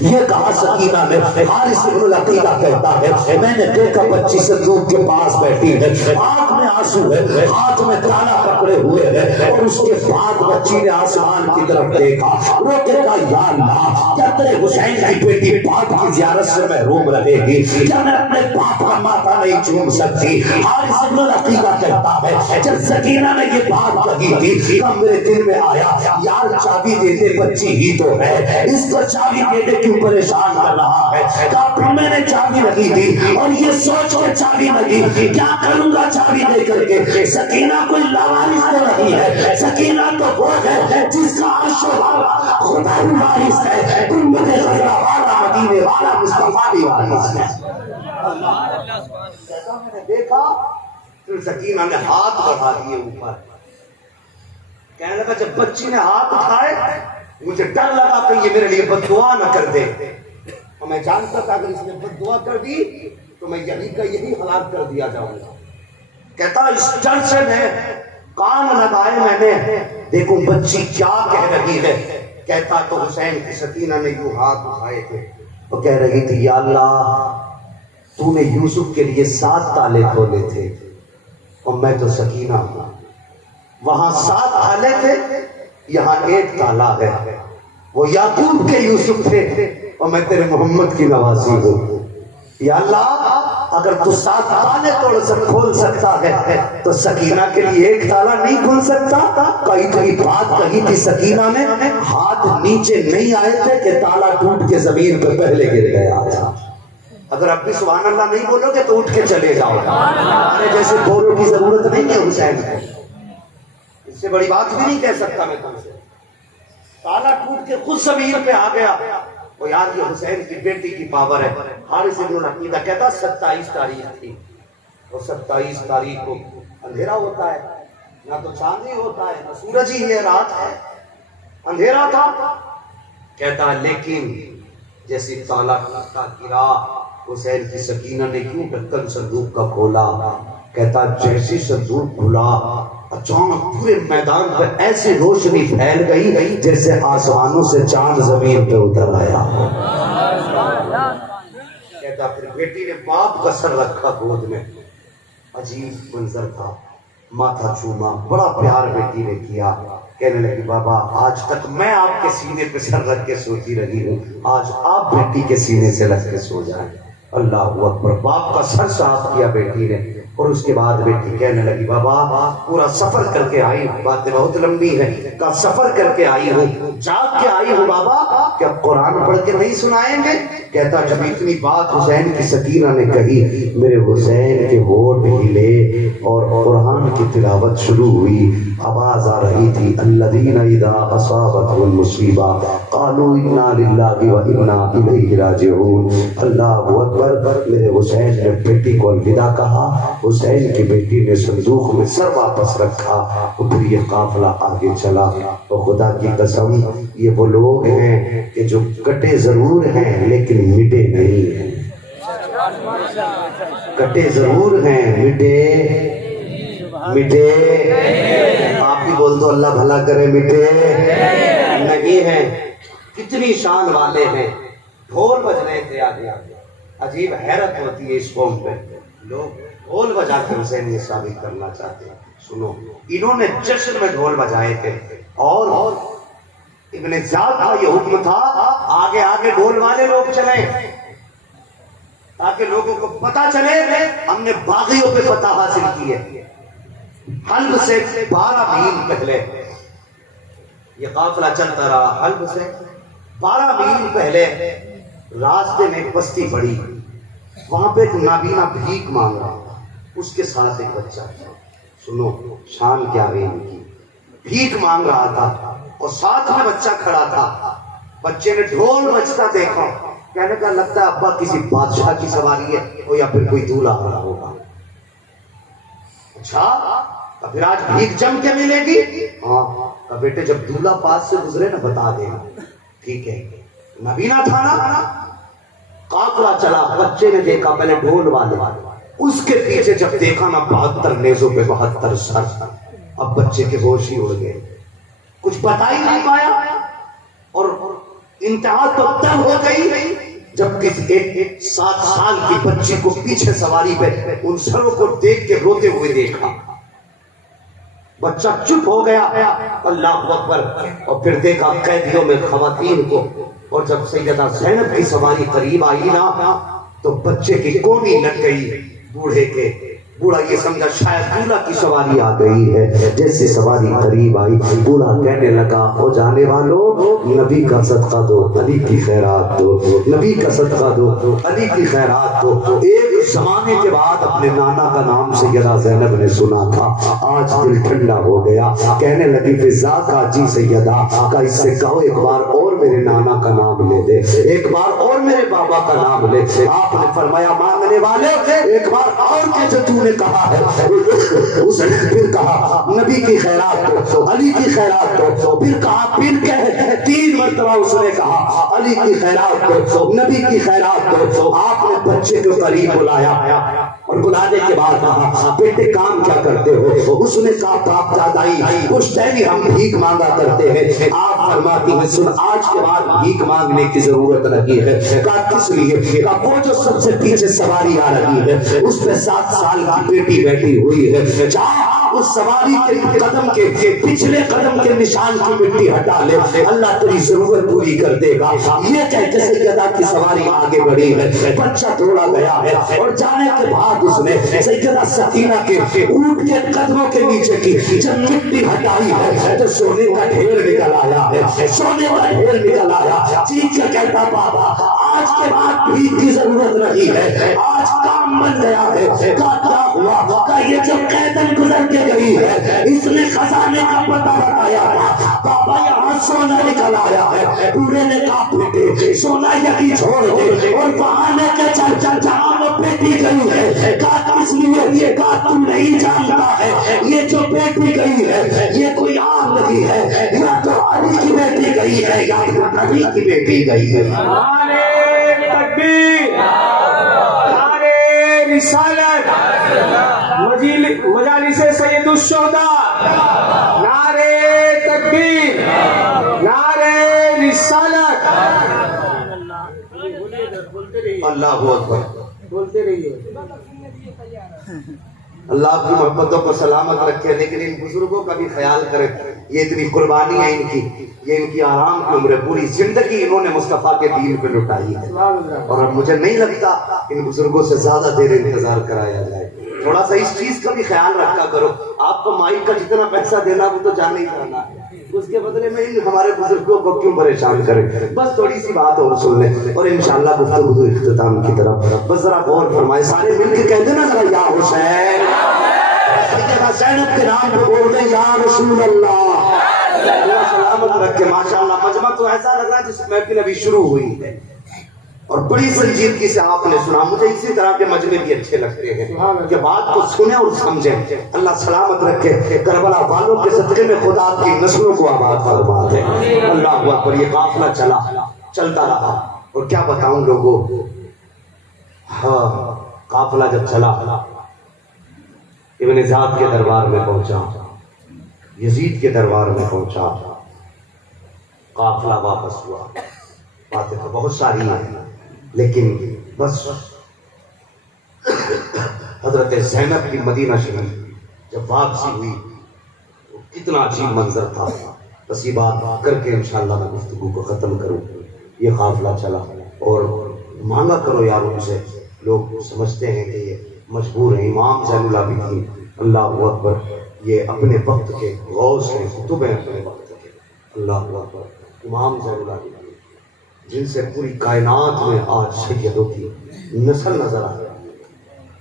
یہ کہا سکینہ نے حارث بن العقیلہ کہتا ہے میں نے دیکھا بچی صندوق کے پاس بیٹھی ہے، آنکھ میں آنسو ہے، ہاتھ میں تالا پکڑا پکڑے ہوئے ہیں، اور اس کے بعد بچی نے آسمان کی طرف دیکھا، رو کے کہا یا اللہ کیا تیرے حسین کی بیٹی باپ کی زیارت سے محروم رہے گی؟ کیا میں اپنے باپ کا ماتھا نہیں چوم سکتی؟ حارث ابن العقیقہ کہتا ہے جب سکینہ نے یہ بات کہی تھی تب میرے دل میں آیا یار چابی دیتے بچی ہی تو ہے، اس کو چابی دیتے کیوں پریشان کر رہا ہے؟ کہا پھر میں نے چابی رکھی تھی اور یہ سوچ کے چابی لگی کیا کروں گا چابی دے کر کے؟ سکینہ کوئی لاوارث تو نہیں ہے، سکینہ تو وہ ہے جس کا عرش والا خدا بھی وارث ہے، تم مجھے غزہ والا مدینے والا مصطفیٰ بھی وارث ہے۔ جیسا میں نے دیکھا پھر سکینہ نے ہاتھ بڑھا دیے اوپر، کہنے لگا جب بچی نے ہاتھ اٹھائے مجھے ڈر لگا کہ یہ میرے لیے بد دعا نہ کر دے، اور میں جانتا تھا اگر اس نے بد دعا کر دی تو میں یہی کا یہی ہلاک کر دیا جاؤں گا۔ کہتا اس ڈر سے میں کان لگائے میں نے دیکھوں بچی کیا کہہ رہی ہے۔ کہتا تو حسین کی سکینہ نے یوں ہاتھ اٹھائے تھے وہ کہہ رہی تھی یا اللہ تو نے یوسف کے لیے 7 تالے کھولے تھے اور میں تو سکینہ ہوں، وہاں 7 تالے تھے یہاں 1 تالا ہے، وہ یعقوب کے یوسف تھے اور میں تیرے محمد کی نوازی ہوں۔ یا اللہ اگر تو 7 تالے کھول سکتا ہے تو سکینہ کے لیے 1 تالا نہیں کھول سکتا؟ کئی بات کہی تھی سکینہ نے، ہاتھ نیچے نہیں آئے تھے کہ تالا ٹوٹ کے زمین پہ پہلے گر گیا تھا۔ اگر اب بھی سبحان اللہ نہیں بولو گے تو اٹھ کے چلے جاؤ، ہمارے جیسے بولوں کی ضرورت نہیں ہے حسین کو، اس سے بڑی بات بھی نہیں کہہ سکتا میں تم سے۔ تالا ٹوٹ کے خود زمین پہ آ گیا، وہ یاد یہ حسین کی بیٹی کی پاور ہے۔ حارث ابن العقیقہ کہتا 27 تاریخ تھی اور 27 تاریخ کو اندھیرا ہوتا ہے، نہ تو چاند ہی ہوتا ہے نہ سورج ہی ہے، رات ہے، اندھیرا تھا۔ کہتا لیکن جیسی تالا گرا حسین کی سکینہ نے کیوں ڈھکن صندوق کا کھولا، کہتا جیسی صندوق کھلا اچانک پورے میدان پر ایسی روشنی پھیل گئی جیسے آسمانوں سے چاند زمین پہ اتر آیا۔ کہتا پھر بیٹی نے باپ کا سر رکھا گود میں، عجیب منظر تھا، ماتھا چوما، بڑا پیار بیٹی نے کیا۔ کہنے لگی بابا آج تک میں آپ کے سینے پہ سر رکھ کے سوتی رہی ہوں، آج آپ بیٹی کے سینے سے رکھ کے سو جائیں۔ اللہ اکبر، باپ کا سر صاف کیا بیٹی نے، اور اس کے بعد بیٹی کہنے لگی بابا پورا سفر کر کے آئی ہوں، باتیں بہت لمبی ہے، کا سفر کر کے آئی ہوں، جاگ کے آئی ہوں بابا، کیا قرآن پڑھ کے نہیں سنائیں گے؟ کہتا جب اتنی بات حسین کی سکینہ نے کہی میرے حسین کے ہونٹ ہلے اور قرآن کی تلاوت شروع ہوئی، آواز آ رہی تھی الذین اذا اصابتهم مصیبہ قالوا انا للہ وانا الیہ راجعون۔ اللہ اکبر، میرے حسین نے بیٹی کو الوداع کہا، حسین کی بیٹی نے صندوق میں سر واپس رکھا، اور پھر یہ قافلہ آگے چلا۔ اور خدا کی قسم یہ وہ لوگ ہیں کہ جو کٹے ضرور ہیں لیکن مٹے نہیں ہیں، کٹے ضرور ہیں مٹے آپ بھی بول دو اللہ بھلا کرے، مٹے نہیں ہیں۔ کتنی شان والے ہیں، ڈھول بج رہے تھے آگے آگے، عجیب حیرت ہوتی ہے اس قوم پہ، لوگ ڈھول بجا کر حسین یہ ثابت کرنا چاہتے ہیں۔ سنو انہوں نے جشن میں ڈھول بجائے تھے، اور ابن زیاد کا یہ حکم تھا آگے آگے ڈھول والے لوگ چلیں تاکہ لوگوں کو پتا چلے ہم نے باغیوں پہ فتح حاصل کی ہے۔ حلب سے 12 میل پہلے یہ قافلہ چلتا رہا، حلب سے 12 میل پہلے راستے میں ایک بستی پڑی، وہاں پہ ایک نابینا بھیک مانگ رہا تھا، اس کے ساتھ ایک بچہ تھا۔ سنو شان کیا ہے ان کی، بھیک مانگ رہا تھا اور ساتھ میں بچہ کھڑا تھا۔ بچے نے ڈھول بجتا دیکھا، کہنے کا لگتا ہے ابا کسی بادشاہ کی سواری ہے اور یا پھر کوئی دولہا آ رہا ہوگا۔ اچھا پھر آج بھیک جم کے ملے گی؟ ہاں بیٹے جب دولہا پاس سے گزرے نا بتا دینا، ٹھیک ہے؟ نبینا تھا نا۔ قافلہ چلا، بچے نے دیکھا پہلے ڈھول والے، اس کے پیچھے جب دیکھا نا 72 نیزوں پہ 72 سر، اب بچے کے ہوش ہی اڑ گئے، کچھ بتا ہی نہیں پایا۔ اور انتہا تو تب ہو گئی جب ایک 7 سال کی بچی کو پیچھے سواری پہ ان سروں کو دیکھ کے روتے ہوئے دیکھا۔ بچہ چپ ہو گیا، اللہ اکبر، اور پھر دیکھا قیدیوں میں خواتین کو، اور جب سیدہ زینب کی سواری قریب آئی نا تو بچے کی کونی لگ گئی بوڑھے کے۔ بوڑھا یہ سمجھا شاید دولہا کی سواری آ گئی ہے، جیسے سواری قریب آئی بوڑھا کہنے لگا ہو جانے والوں نبی کا صدقہ دو، علی کی خیرات دو، نبی کا صدقہ دو، علی کی خیرات دو۔ ایک زمانے کے بعد اپنے نانا کا نام سیدہ زینب نے سنا تھا، آج دل ٹھنڈا ہو گیا، کہنے لگی فضا کا جی سیدہ کا اس سے کہو ایک بار اور میرے نانا کا نام لے دے، ایک بار اور میرے بابا کا نام لے۔ آپ نے فرمایا مانگنے والے ایک بار اور کہ جو تو نے کہا ہے۔ اس نے پھر کہا نبی کی خیرات دو، علی کی خیرات دو، پھر کہا پھر کہ 3 مرتبہ اس نے کہا علی کی خیرات دو، نبی کی خیرات دو۔ آپ نے بچے کو قریب بلایا اور بلانے کے بعد کہا بیٹے کام کیا کرتے ہو؟ اس نے کہا باپ دادائی پشتینی ہم بھیک مانگا کرتے ہیں۔ آپ فرماتی ہیں سن آج کے بعد بھیک مانگنے کی ضرورت نہیں ہے۔ کہا کس لیے؟ کہا وہ جو سب سے پیچھے سواری آ رہی ہے اس پہ 7 سال کی بیٹی بیٹھی ہوئی ہے، چاہے اس سواری کے قدم کے پچھلے قدم کے نشان کی مٹی ہٹا لے، اللہ تیری ضرورت پوری کر دے گا۔ یہ کہہ کے سیدہ کی سواری آگے بڑھی ہے، بچہ توڑا گیا ہے، اور جانے کے بعد اس نے سیدہ سکینہ کے اونٹ کے قدموں کے نیچے کی جب مٹی ہٹائی ہے تو سونے کا ڈھیر نکل آیا ہے، سونے کا ڈھیر نکل آیا۔ چیخ کے کہتا بابا آج کے بعد بھیک کی ضرورت نہیں ہے، آج کام بن گیا ہے۔ کیا ہوا؟ کہ یہ جو قیدن گزر کے گئی ہے اس نے خزانے کا پتہ بتایا تھا، بابا یہاں سونا نکل آیا ہے۔ بوڑھے نے کہا بیٹے سونا یہی چھوڑ دے اور بہانے کے چل چل جہاں وہ بیٹی گئی ہے، کہا اس لیے کہا تو نہیں جانتا ہے یہ جو بیٹی گئی ہے یہ کوئی عام نہیں ہے، یا تو علی کی بیٹی گئی ہے یا تو نبی کی بیٹی گئی ہے۔ نعرہ تکبیر، نعرہ رسالت، مجالس سید الشہداء، نعرہ تکبیر، نعرہ رسالت۔ اللہ اکبر، بولتے رہیے۔ اللہ آپ کی محبتوں کو سلامت رکھے، لیکن ان بزرگوں کا بھی خیال کرے، یہ اتنی قربانی ہے ان کی، یہ ان کی آرام کی عمر ہے، پوری زندگی انہوں نے مصطفیٰ کے دین پہ لٹائی ہے، اور اب مجھے نہیں لگتا ان بزرگوں سے زیادہ دیر انتظار کرایا جائے۔ تھوڑا سا اس چیز کا بھی خیال رکھا کرو، آپ کو مائک کا جتنا پیسہ دینا وہ تو جانا ہی جانا ہے، اس کے بدلے میں ان ہمارے بزرگوں کو کیوں پریشان کریں؟ بس تھوڑی سی بات اور سن لیں اور انشاءاللہ گفتگو اختتام کی طرف، بس ذرا غور فرمائے، سارے مل کے کہہ دینا ذرا یا حسین، سیدہ زینب کے نام پہ بول دیں یا رسول اللہ، اللہ سلامت رکھے۔ ماشاءاللہ مجمع تو ایسا لگ رہا ہے جس محفل ابھی شروع ہوئی ہے، اور بڑی سنجیدگی سے آپ نے سنا۔ مجھے اسی طرح کے مجمع بھی اچھے لگتے ہیں کہ بات کو سنیں اور سمجھیں۔ اللہ سلامت رکھے، کربلا والوں کے صدقے میں خدا کی نسلوں کو آباد فرما دے۔ اللہ اکبر، یہ قافلہ چلتا رہا، اور کیا بتاؤں لوگوں، ہاں قافلہ جب چلا ابن زیاد کے دربار میں پہنچا، یزید کے دربار میں پہنچا، قافلہ واپس ہوا۔ باتیں تو بہت ساری ہیں لیکن بس حضرت زینب کی مدینہ شریف جب واپسی ہوئی تو کتنا عجیب منظر تھا۔ بس یہ بات کر کے انشاءاللہ میں گفتگو کو ختم کروں۔ یہ قافلہ چلا اور مانگا کرو یار ان سے، لوگ سمجھتے ہیں کہ یہ مجبور ہیں۔ امام زین العابدین اللہ اکبر، یہ اپنے وقت کے غوث ہیں، قطب ہیں اپنے وقت کے، اللہ اکبر۔ امام زین العابدین جن سے پوری کائنات میں آج سیدوں کی نسل نظر آ رہی ہے،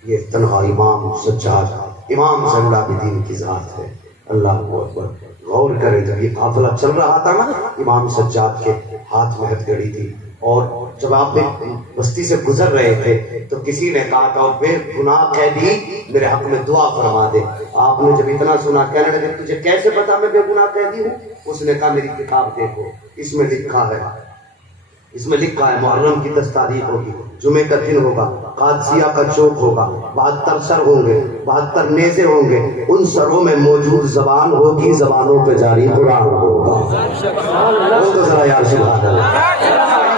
یہ تنہا امام سجاد امام زین العابدین کی ذات ہے، اللہ اکبر۔ غور کریں، جب یہ قافلہ چل رہا تھا نا، امام سجاد کے ہاتھ میں ہتھیلی تھی، اور جب آپ بستی سے گزر رہے تھے تو کسی نے کہا تھا بے گناہ قیدی میرے حق میں دعا فرما دے۔ آپ نے جب اتنا سنا کہنے لگے تجھے کیسے پتا میں بے گناہ قیدی ہوں؟ اس نے کہا میری کتاب دیکھو، اس میں لکھا ہے محرم کی 10 تاریخ ہوگی، جمعے کا دن ہوگا، قادسیہ کا چوک ہوگا، 72 سر ہوں گے، 72 نیزے ہوں گے، ان سروں میں موجود زبان ہوگی، زبانوں پہ جاری قرآن ہوگا۔ ذرا یار سبحان اللہ،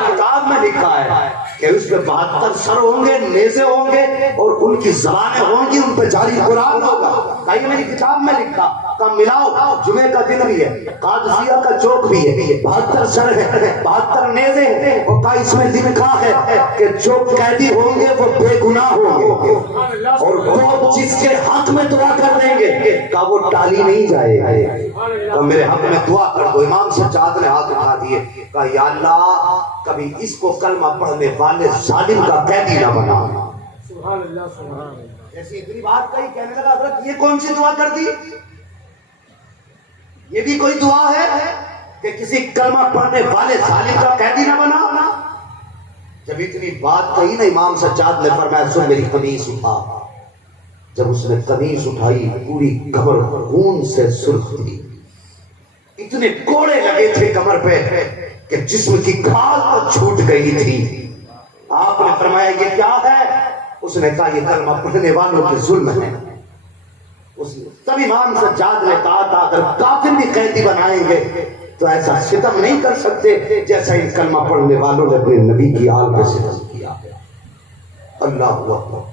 کتاب میں لکھا ہے کہ اس پہ 72 سر ہوں گے، نیزے ہوں گے، اور ان کی زبانیں ہوں گی، ان پہ جاری قرآن ہوگا۔ یہ میری کتاب میں لکھا، تب ملاؤ، جمعے کا دن بھی ہے، قادسیہ کا چوک بھی ہے، 72 سر ہے، 72 نیزے ہیں، اور کہا اس میں لکھا ہے کہ جو قیدی ہوں گے وہ بے گناہ ہوں گے، اور وہ جس کے حق میں دعا کر دیں گے کہا وہ ٹالی نہیں جائے گا، تو میرے حق میں دعا کر دو۔ امام سجاد نے ہاتھ اٹھا دیے، کہا یا اللہ کبھی اس کو کلمہ پڑھنے والے ظالم کا قیدی نہ بنا۔ سبحان اللہ سبحان اللہ۔ ایسی اتنی بات کہی، کہنے لگا حضرت یہ کون سی دعا کر دی، یہ بھی کوئی دعا ہے کہ کسی کلمہ پڑھنے والے ظالم کا قیدی نہ بنا؟ جب اتنی بات کہی نا امام سجاد نے فرمایا سن میری قمیص اٹھا۔ جب اس نے قمیص اٹھائی پوری کمر خون سے سرخ تھی، اتنے کوڑے لگے تھے کمر پہ کہ جسم کی کھال تو چھوٹ گئی تھی۔ آپ نے فرمایا یہ کیا ہے؟ اس نے کہا یہ کلمہ پڑھنے والوں کے ظلم ہے۔ تب امام سجاد نے کہا تھا اگر کافر بھی قیدی بنائیں گے تو ایسا ستم نہیں کر سکتے جیسا ان کلمہ پڑھنے والوں نے اپنے نبی کی آل پہ ستم کیا۔ اللہ اکبر،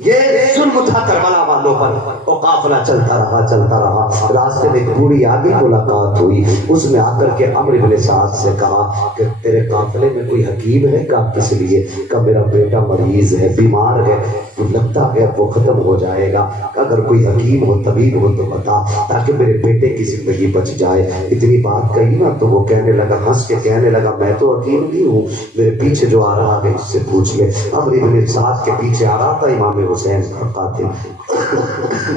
یہ ظلم تھا کربلا والوں پر۔ اور قافلہ چلتا رہا، راستے میں ایک بوڑھی آدمی ملاقات ہوئی، اس نے آ کر کے عمرو بن سعد سے کہا کہ تیرے قافلے میں کوئی حکیم ہے؟ کہا کس لیے؟ کہ میرا بیٹا مریض ہے، بیمار ہے، تو لگتا ہے وہ ختم ہو جائے گا، اگر کوئی حکیم ہو طبیب ہو تو بتا تاکہ میرے بیٹے کی زندگی بچ جائے۔ اتنی بات کہی نا تو وہ کہنے لگا، ہنس کے کہنے لگا میں تو حکیم نہیں ہوں، میرے پیچھے جو آ رہا ہے اس سے پوچھئے۔ عمرو بن سعد کے پیچھے آ رہا تھا امام حسین کا قاتل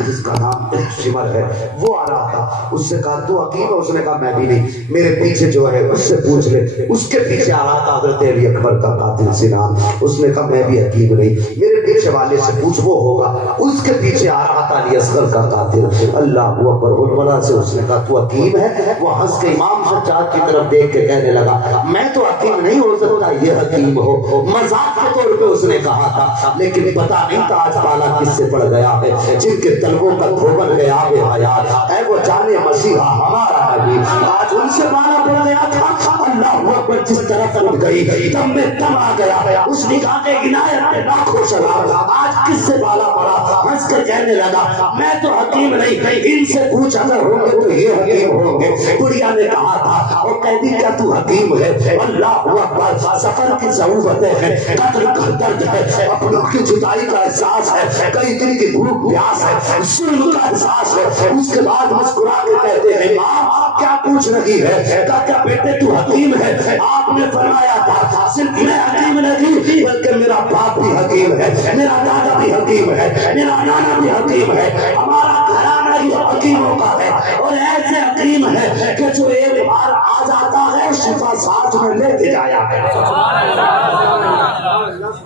جس کا نام شمر ہے، وہ آ رہا تھا، اس سے کہا تو حکیم ہے؟ اس نے کہا میں بھی نہیں، میرے پیچھے جو ہے اس سے پوچھ لے۔ اس کے پیچھے آ رہا تھا حضرت علی اکبر کا قاتل سنان، اس نے کہا میں بھی حکیم نہیں، میرے پیچھے والے سے پوچھ وہ ہوگا۔ اس کے پیچھے آ رہا تھا علی اصغر کا قاتل، اللہ اکبر، علماء سے اس نے کہا تو حکیم ہے؟ وہ ہنس کے امام سجاد کی طرف دیکھ کے کہنے لگا میں تو حکیم نہیں ہو سکتا، یہ حکیم ہو۔ مذاق کے طور پہ اس نے کہا تھا، لیکن پتا نہیں تھا آج پالا کس سے پڑ گیا ہے، جن کے طلبوں کا دھوبن گیا ہے حیات ہے وہ جانے مسیحا ہمارا نبی، آج ان سے پالا پڑ گیا تھا۔ اللہ اکبر، جس طرح اٹھ گئی دم میں دم آ گیا، اس نگاہ کے عنایت پہ لاکھوں سلام، آج کس سے بالا پڑا؟ ہنس کے کہنے لگا میں تو حکیم نہیں، ان سے پوچھ اگر ہوں گے تو یہ حکیم ہوں گے۔ بڑھیا نے کہا تھا وہ قیدی کیا تو حکیم ہے؟ اللہ اکبر، سفر کی صعوبتیں ہیں، قتل کا درد ہے، اپنوں کی جدائی کا احساس ہے، کئی دن کی بھوک پیاس ہے، ظلم کا احساس ہے۔ اس کے بعد مسکرا کے کہتے ہیں ماں آپ کیا پوچھ رہی ہے؟ کہا بیٹے تو حکیم ہے؟ آپ نے فرمایا تھا صرف میں حکیم نہیں بلکہ میرا باپ بھی حکیم ہے، میرا دادا بھی حکیم ہے، میرا نانا بھی حکیم ہے، ہمارا گھرانہ ہی حکیموں کا ہے، اور ایسے حکیم ہے کہ جو ایک بار آ جاتا ہے شفا ساتھ میں لے کے جایا ہے۔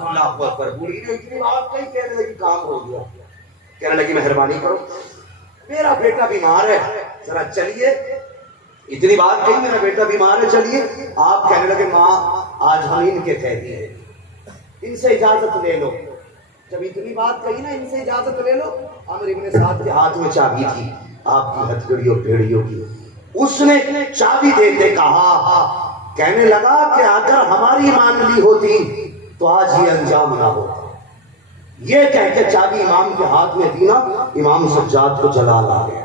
اللہ اکبر، بوڑھی نے اتنی بات کہی، کہنے لگی کام ہو گیا، کہنے لگی مہربانی کرو میرا بیٹا بیمار ہے ذرا چلیے۔ اتنی بات کہی میرا بیٹا بیمار ہے چلیے۔ آپ کہنے لگے ماں آج ہم ان کے قیدی ہیں، ان سے اجازت لے لو۔ جب اتنی بات کہی نا ان سے اجازت لے لو، عمرو بن سعد کے ہاتھ میں چابی تھی آپ کی ہتھکڑیوں بھیڑیوں کی، اس نے چابی دیتے کہا، کہنے لگا کہ اگر ہماری مان لی ہوتی تو آج یہ انجام نہ ہوتا۔ یہ کہہ کے چابی امام کے ہاتھ میں دی نا، امام سجاد کو جلال آ گیا۔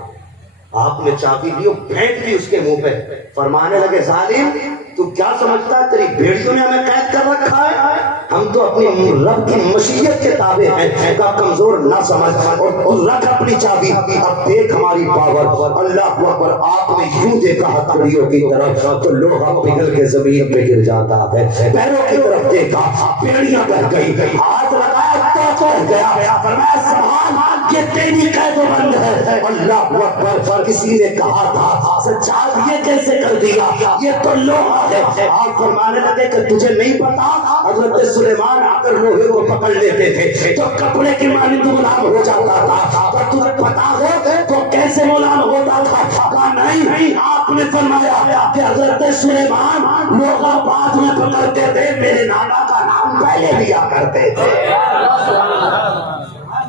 آپ نے چابی لی اور پھینک دی اس کے منہ پہ، فرمانے لگے ظالم تو کیا سمجھتا ہے تیری بھیڑیوں نے ہمیں قید کر رکھا ہے؟ ہم تو اپنی رب کی مشیت کے تابع ہیں، کا کمزور نہ سمجھ، اور رکھ اپنی چابی، اب دیکھ ہماری پاور۔ اللہ اکبر، آپ نے یوں دیکھا ہتھکڑیوں کی طرف تو لوہا پگھل کے زمین پہ گر جاتا ہے، پیروں کی طرف دیکھا بیڑیاں بہہ گئی، ہاتھ لگایا تو گیا، فرمایا سبحان یہ تیری قید و بند ہے۔ اللہ اکبر، کسی نے کہا تھا سجاد یہ کیسے کر دیا، یہ تو لوہا ہے۔ آپ فرمانے لگے کہ تجھے نہیں پتا حضرت سلیمان اگر لوہے کو پکڑ لیتے تھے تو کپڑے کی مانند غلام ہو جاتا تھا، اور تجھے پتا ہے تو کیسے غلام ہوتا تھا؟ کہا نہیں، آپ نے فرمایا کہ حضرت سلیمان لوہا بعد میں پکڑتے تھے، میرے نانا کا نام پہلے لیا کرتے تھے،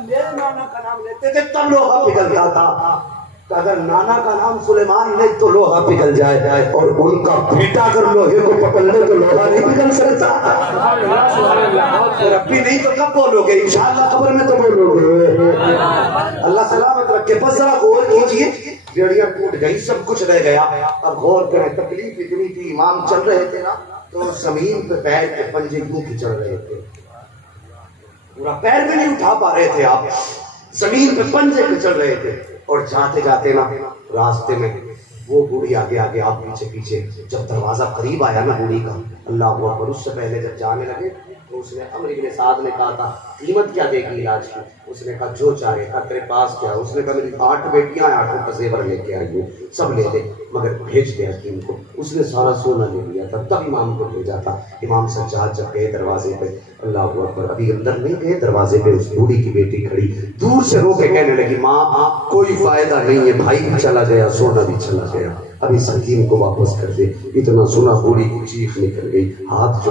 میرے نانا کا نام لیتے تھے تب لوہا پگھلتا تھا۔ اگر نانا کا نام سلیمان نہیں تو لوہا پگھل جائے، اور ان کا بیٹا اگر لوہے کو پکڑ لے تو لوہا نہیں پگھل سکتا۔ ربی نہیں تو کب بولو گے؟ انشاءاللہ قبر میں تو بولو گے۔ اللہ سلامت رکھے۔ بس ذرا غور کیجیے بیڑیاں ٹوٹ گئی، سب کچھ رہ گیا۔ اب غور کریں، تکلیف اتنی تھی، امام چل رہے تھے نا تو زمین پہ پیر کے پنجے یوں کھچڑ رہے تھے، پورا پیر بھی نہیں اٹھا پا رہے تھے آپ، زمین پہ پنجے کھچڑ رہے تھے۔ اور جاتے جاتے نا راستے میں وہ بوڑھی آگے آگے، آپ پیچھے پیچھے۔ جب دروازہ قریب آیا نا بوڑھی کا، اللہ اکبر، اس سے پہلے جب جانے لگے تو اس نے عمرو بن سعد نے کہا تھا قیمت کیا دے گی علاج کی؟ اس نے کہا جو چاہے۔ کہا تیرے پاس کیا؟ اس نے کہا میری 8 بیٹیاں ہیں، 8 کا زیور لے کے آئی ہوں، سب لے دے مگر بھیج دے حکیم کو۔ اس نے سارا سونا لے لیا تھا، تب امام کو بھیجا تھا۔ امام سجاد جب گئے دروازے پہ، اللہ اکبر، ابھی اندر نہیں گئے، دروازے پہ اس بوڑھی کی بیٹی کھڑی دور سے رو کے کہنے لگی ماں کوئی فائدہ نہیں ہے، بھائی بھی چلا گیا، سونا بھی چلا گیا، اب اس حکیم کو واپس کر دے۔ اتنا سنا بوڑھی کی چیخ نکل گئی، ہاتھ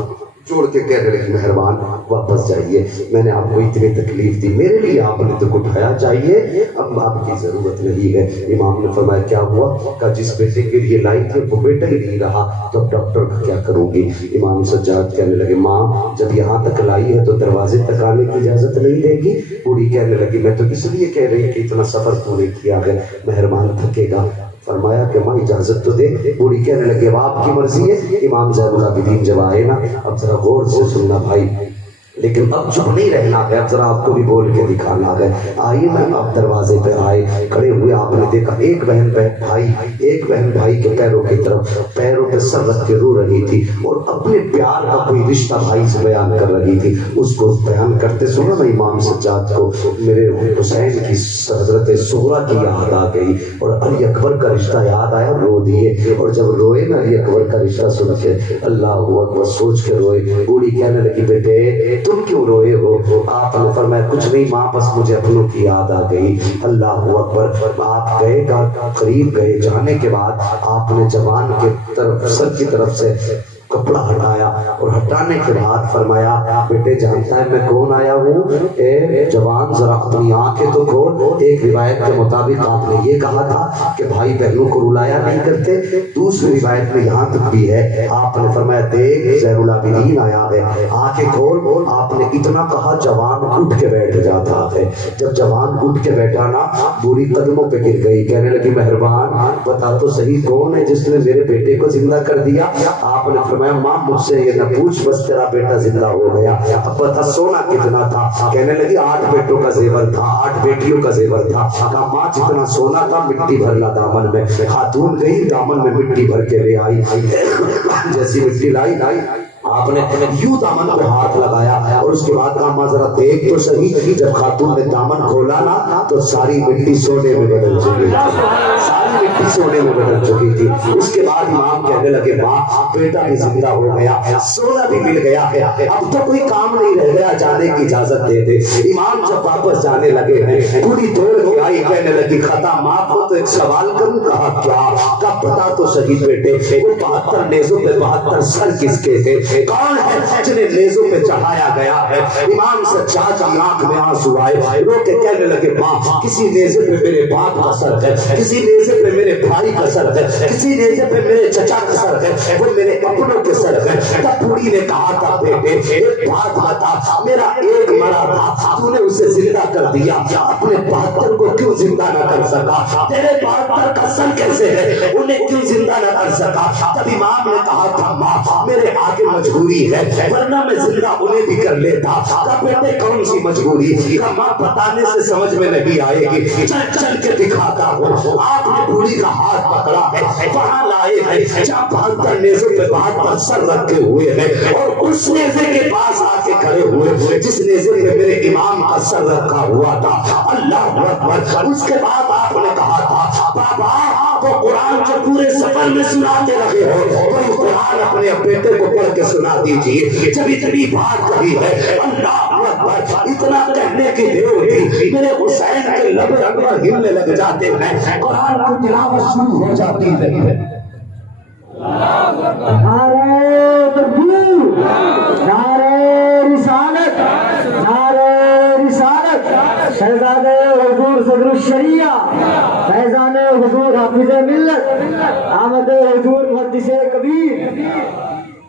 جوڑ کے کہنے لگی مہربان واپس جائیے، میں نے آپ کو اتنی تکلیف دی، میرے لیے آپ نے تو اٹھایا، چاہیے اب آپ کی ضرورت نہیں ہے۔ امام نے فرمایا کیا ہوا؟ کہا جس بیٹے کے لیے لائی تھی وہ بیٹا ہی نہیں رہا، تو اب ڈاکٹر کا کیا کروں گی؟ امام سجاد کہنے لگے ماں جب یہاں تک لائی ہے تو دروازے تک آنے کی اجازت نہیں دے گی؟ بوڑھی کہنے لگی میں تو اس لیے کہہ رہی کہ اتنا سفر پورے کیا ہے، مہربان تھکے گا۔ فرمایا کہ ماں اجازت تو دے۔ بوڑھی کہنے لگے اب آپ کی مرضی ہے۔ امام زین العابدین جب آئے نا، اب ذرا غور سے سننا بھائی، لیکن اب چپ نہیں رہنا ہے، اب ذرا آپ کو بھی بول کے دکھانا ہے۔ آئیے نا، اب دروازے پہ آئے، کھڑے ہوئے آپ نے دیکھا ایک بہن بھائی کے پیروں کی طرف، پیروں پہ سر رکھ کے رو رہی تھی اور اپنے پیار کا کوئی رشتہ بھائی سے بیان کر رہی تھی۔ اس کو بیان کرتے سنا نا امام سجاد کو میرے حسین کی حضرت صغرا کی یاد آ گئی اور علی اکبر کا رشتہ یاد آیا، رو دیے۔ اور جب روئے نا علی اکبر کا رشتہ سن کے، اللہ اکبر سوچ کے روئے۔ بوڑھی کہنے لگی بیٹے تم کیوں روئے ہو؟ آپ نے فرمایا کچھ نہیں ماں، بس مجھے اپنوں کی یاد آ گئی۔ اللہ اکبر، آپ گئے قریب گئے، جانے کے بعد آپ نے جوان کے طرف، سر کی طرف سے کپڑا ہٹایا اور ہٹانے کے بعد فرمایا بیٹے جانتا ہے میں کون آیا ہوں؟ اے جوان ذرا اپنی آنکھیں تو کھول۔ ایک روایت کے مطابق آپ نے یہ کہا تھا کہ بھائی بہنوں کو رلایا نہیں کرتے، دوسری روایت میں یہاں تک بھی ہے آپ نے فرمایا دیکھ زین العابدین آیا ہے، آنکھیں کھول۔ آپ نے اتنا کہا جوان اٹھ کے بیٹھ جاتا ہے۔ جب جوان اٹھ کے بیٹھا نا، بوڑھی قدموں پہ گر گئی، کہنے لگی مہربان بتا تو صحیح کون ہے جس نے میرے بیٹے کو زندہ کر دیا؟ آپ نے فرمایا ماں مجھ سے یہ نہ پوچھ، بس تیرا بیٹا زندہ ہو گیا۔ اب بتا سونا کتنا تھا؟ کہنے لگی 8 بیٹوں کا زیور تھا، 8 بیٹیوں کا زیور تھا۔ کہا ماں جتنا سونا تھا مٹی بھر لا دامن میں۔ خاتون گئی دامن میں مٹی بھر کے لے آئی، جیسی مٹی لائی آپ نے یوں دامن پہ ہاتھ لگایا اور اس کے بعد کہا ماں ذرا دیکھ تو صحیح۔ جب خاتون نے دامن کھولا نا تو ساری مٹی سونے میں بدل چکی تھی، ساری مٹی سونے میں بدل چکی تھی۔ اس کے بعد امام کہنے لگے ماں بیٹا بھی زندہ ہو گیا، سونا بھی مل گیا ہے، اب تو کوئی کام نہیں رہ گیا، جانے کی اجازت دے دے۔ امام جب واپس جانے لگے ہیں، پوری دوڑ کے آئی، کہنے لگی خطا ماں کو تو ایک سوال کروں؟ کہا کیا؟ کہا پتا تو صحیح بیٹے وہ 72 نیزوں پہ 72 سر کس کے تھے؟ کون ہے جنہیں نیزوں پہ چڑھایا گیا ہے؟ امام سجاد کی آنکھ میں آنسو آئے، رو کے کہنے لگے ماں کسی نیزے پہ میرے باپ کا سر ہے، کسی نیزے پہ میرے بھائی کا سر ہے، کسی نیزے پہ میرے چچا کا سر ہے، وہ میرے اپنوں کے سر ہے۔ تب بوڑھی نے کہا تھا بیٹے ایک بات بتا، میرا ایک مرا تھا تو نے اسے زندہ کر دیا، اپنے 72 کو کیوں زندہ نہ کر سکا؟ تیرے 72 کا سر کیسے ہے، انہیں کیوں زندہ نہ کر سکا؟ تب امام نے کہا تھا ماں میرے آگے مجبوری ہے، ورنہ میں زندہ انہیں بھی کر لیتا۔ کہا بیٹے کون سی مجبوری؟ کہا ماں بتانے سے سمجھ میں نہیں آئے گی، چل چل کے دکھاتا ہوں۔ آپ نے بوڑھی کا ہاتھ پکڑا ہے، وہاں لائے ہیں جہاں 72 نیزوں پہ 72 سر رکھے ہوئے ہیں، اور اس نیزے کے پاس آ کے کھڑے ہوئے جس نیزے پہ میرے امام کا سر رکھا ہوا تھا۔ اللہ اکبر۔ اس کے بعد آپ نے کہا تھا بابا وہ قرآن جو پورے سفر میں سناتے رہے ہو وہ قرآن اپنے بیٹے کو پڑھ کے سنا دیجیے۔ جب اتنی بات کہی ہے اللہ اکبر، اتنا کہنے کی دیر ہوئی میرے حسین کے لب اکبر ہلنے لگ جاتے ہیں، قرآن کی تلاوت شروع ہو جاتی ہے۔ نعرہ تکبیر، نعرہ رسالت، نعرہ رسالت، فیضان حضور صدر الشریعہ، فیضان حضور حافظ ملت، آمد حضور محدث کبیر،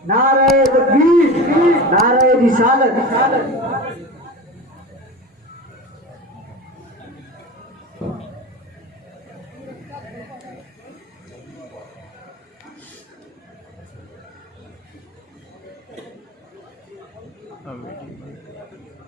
نعرہ تکبیر، نعرہ رسالت۔ ابھی ٹھیک ہے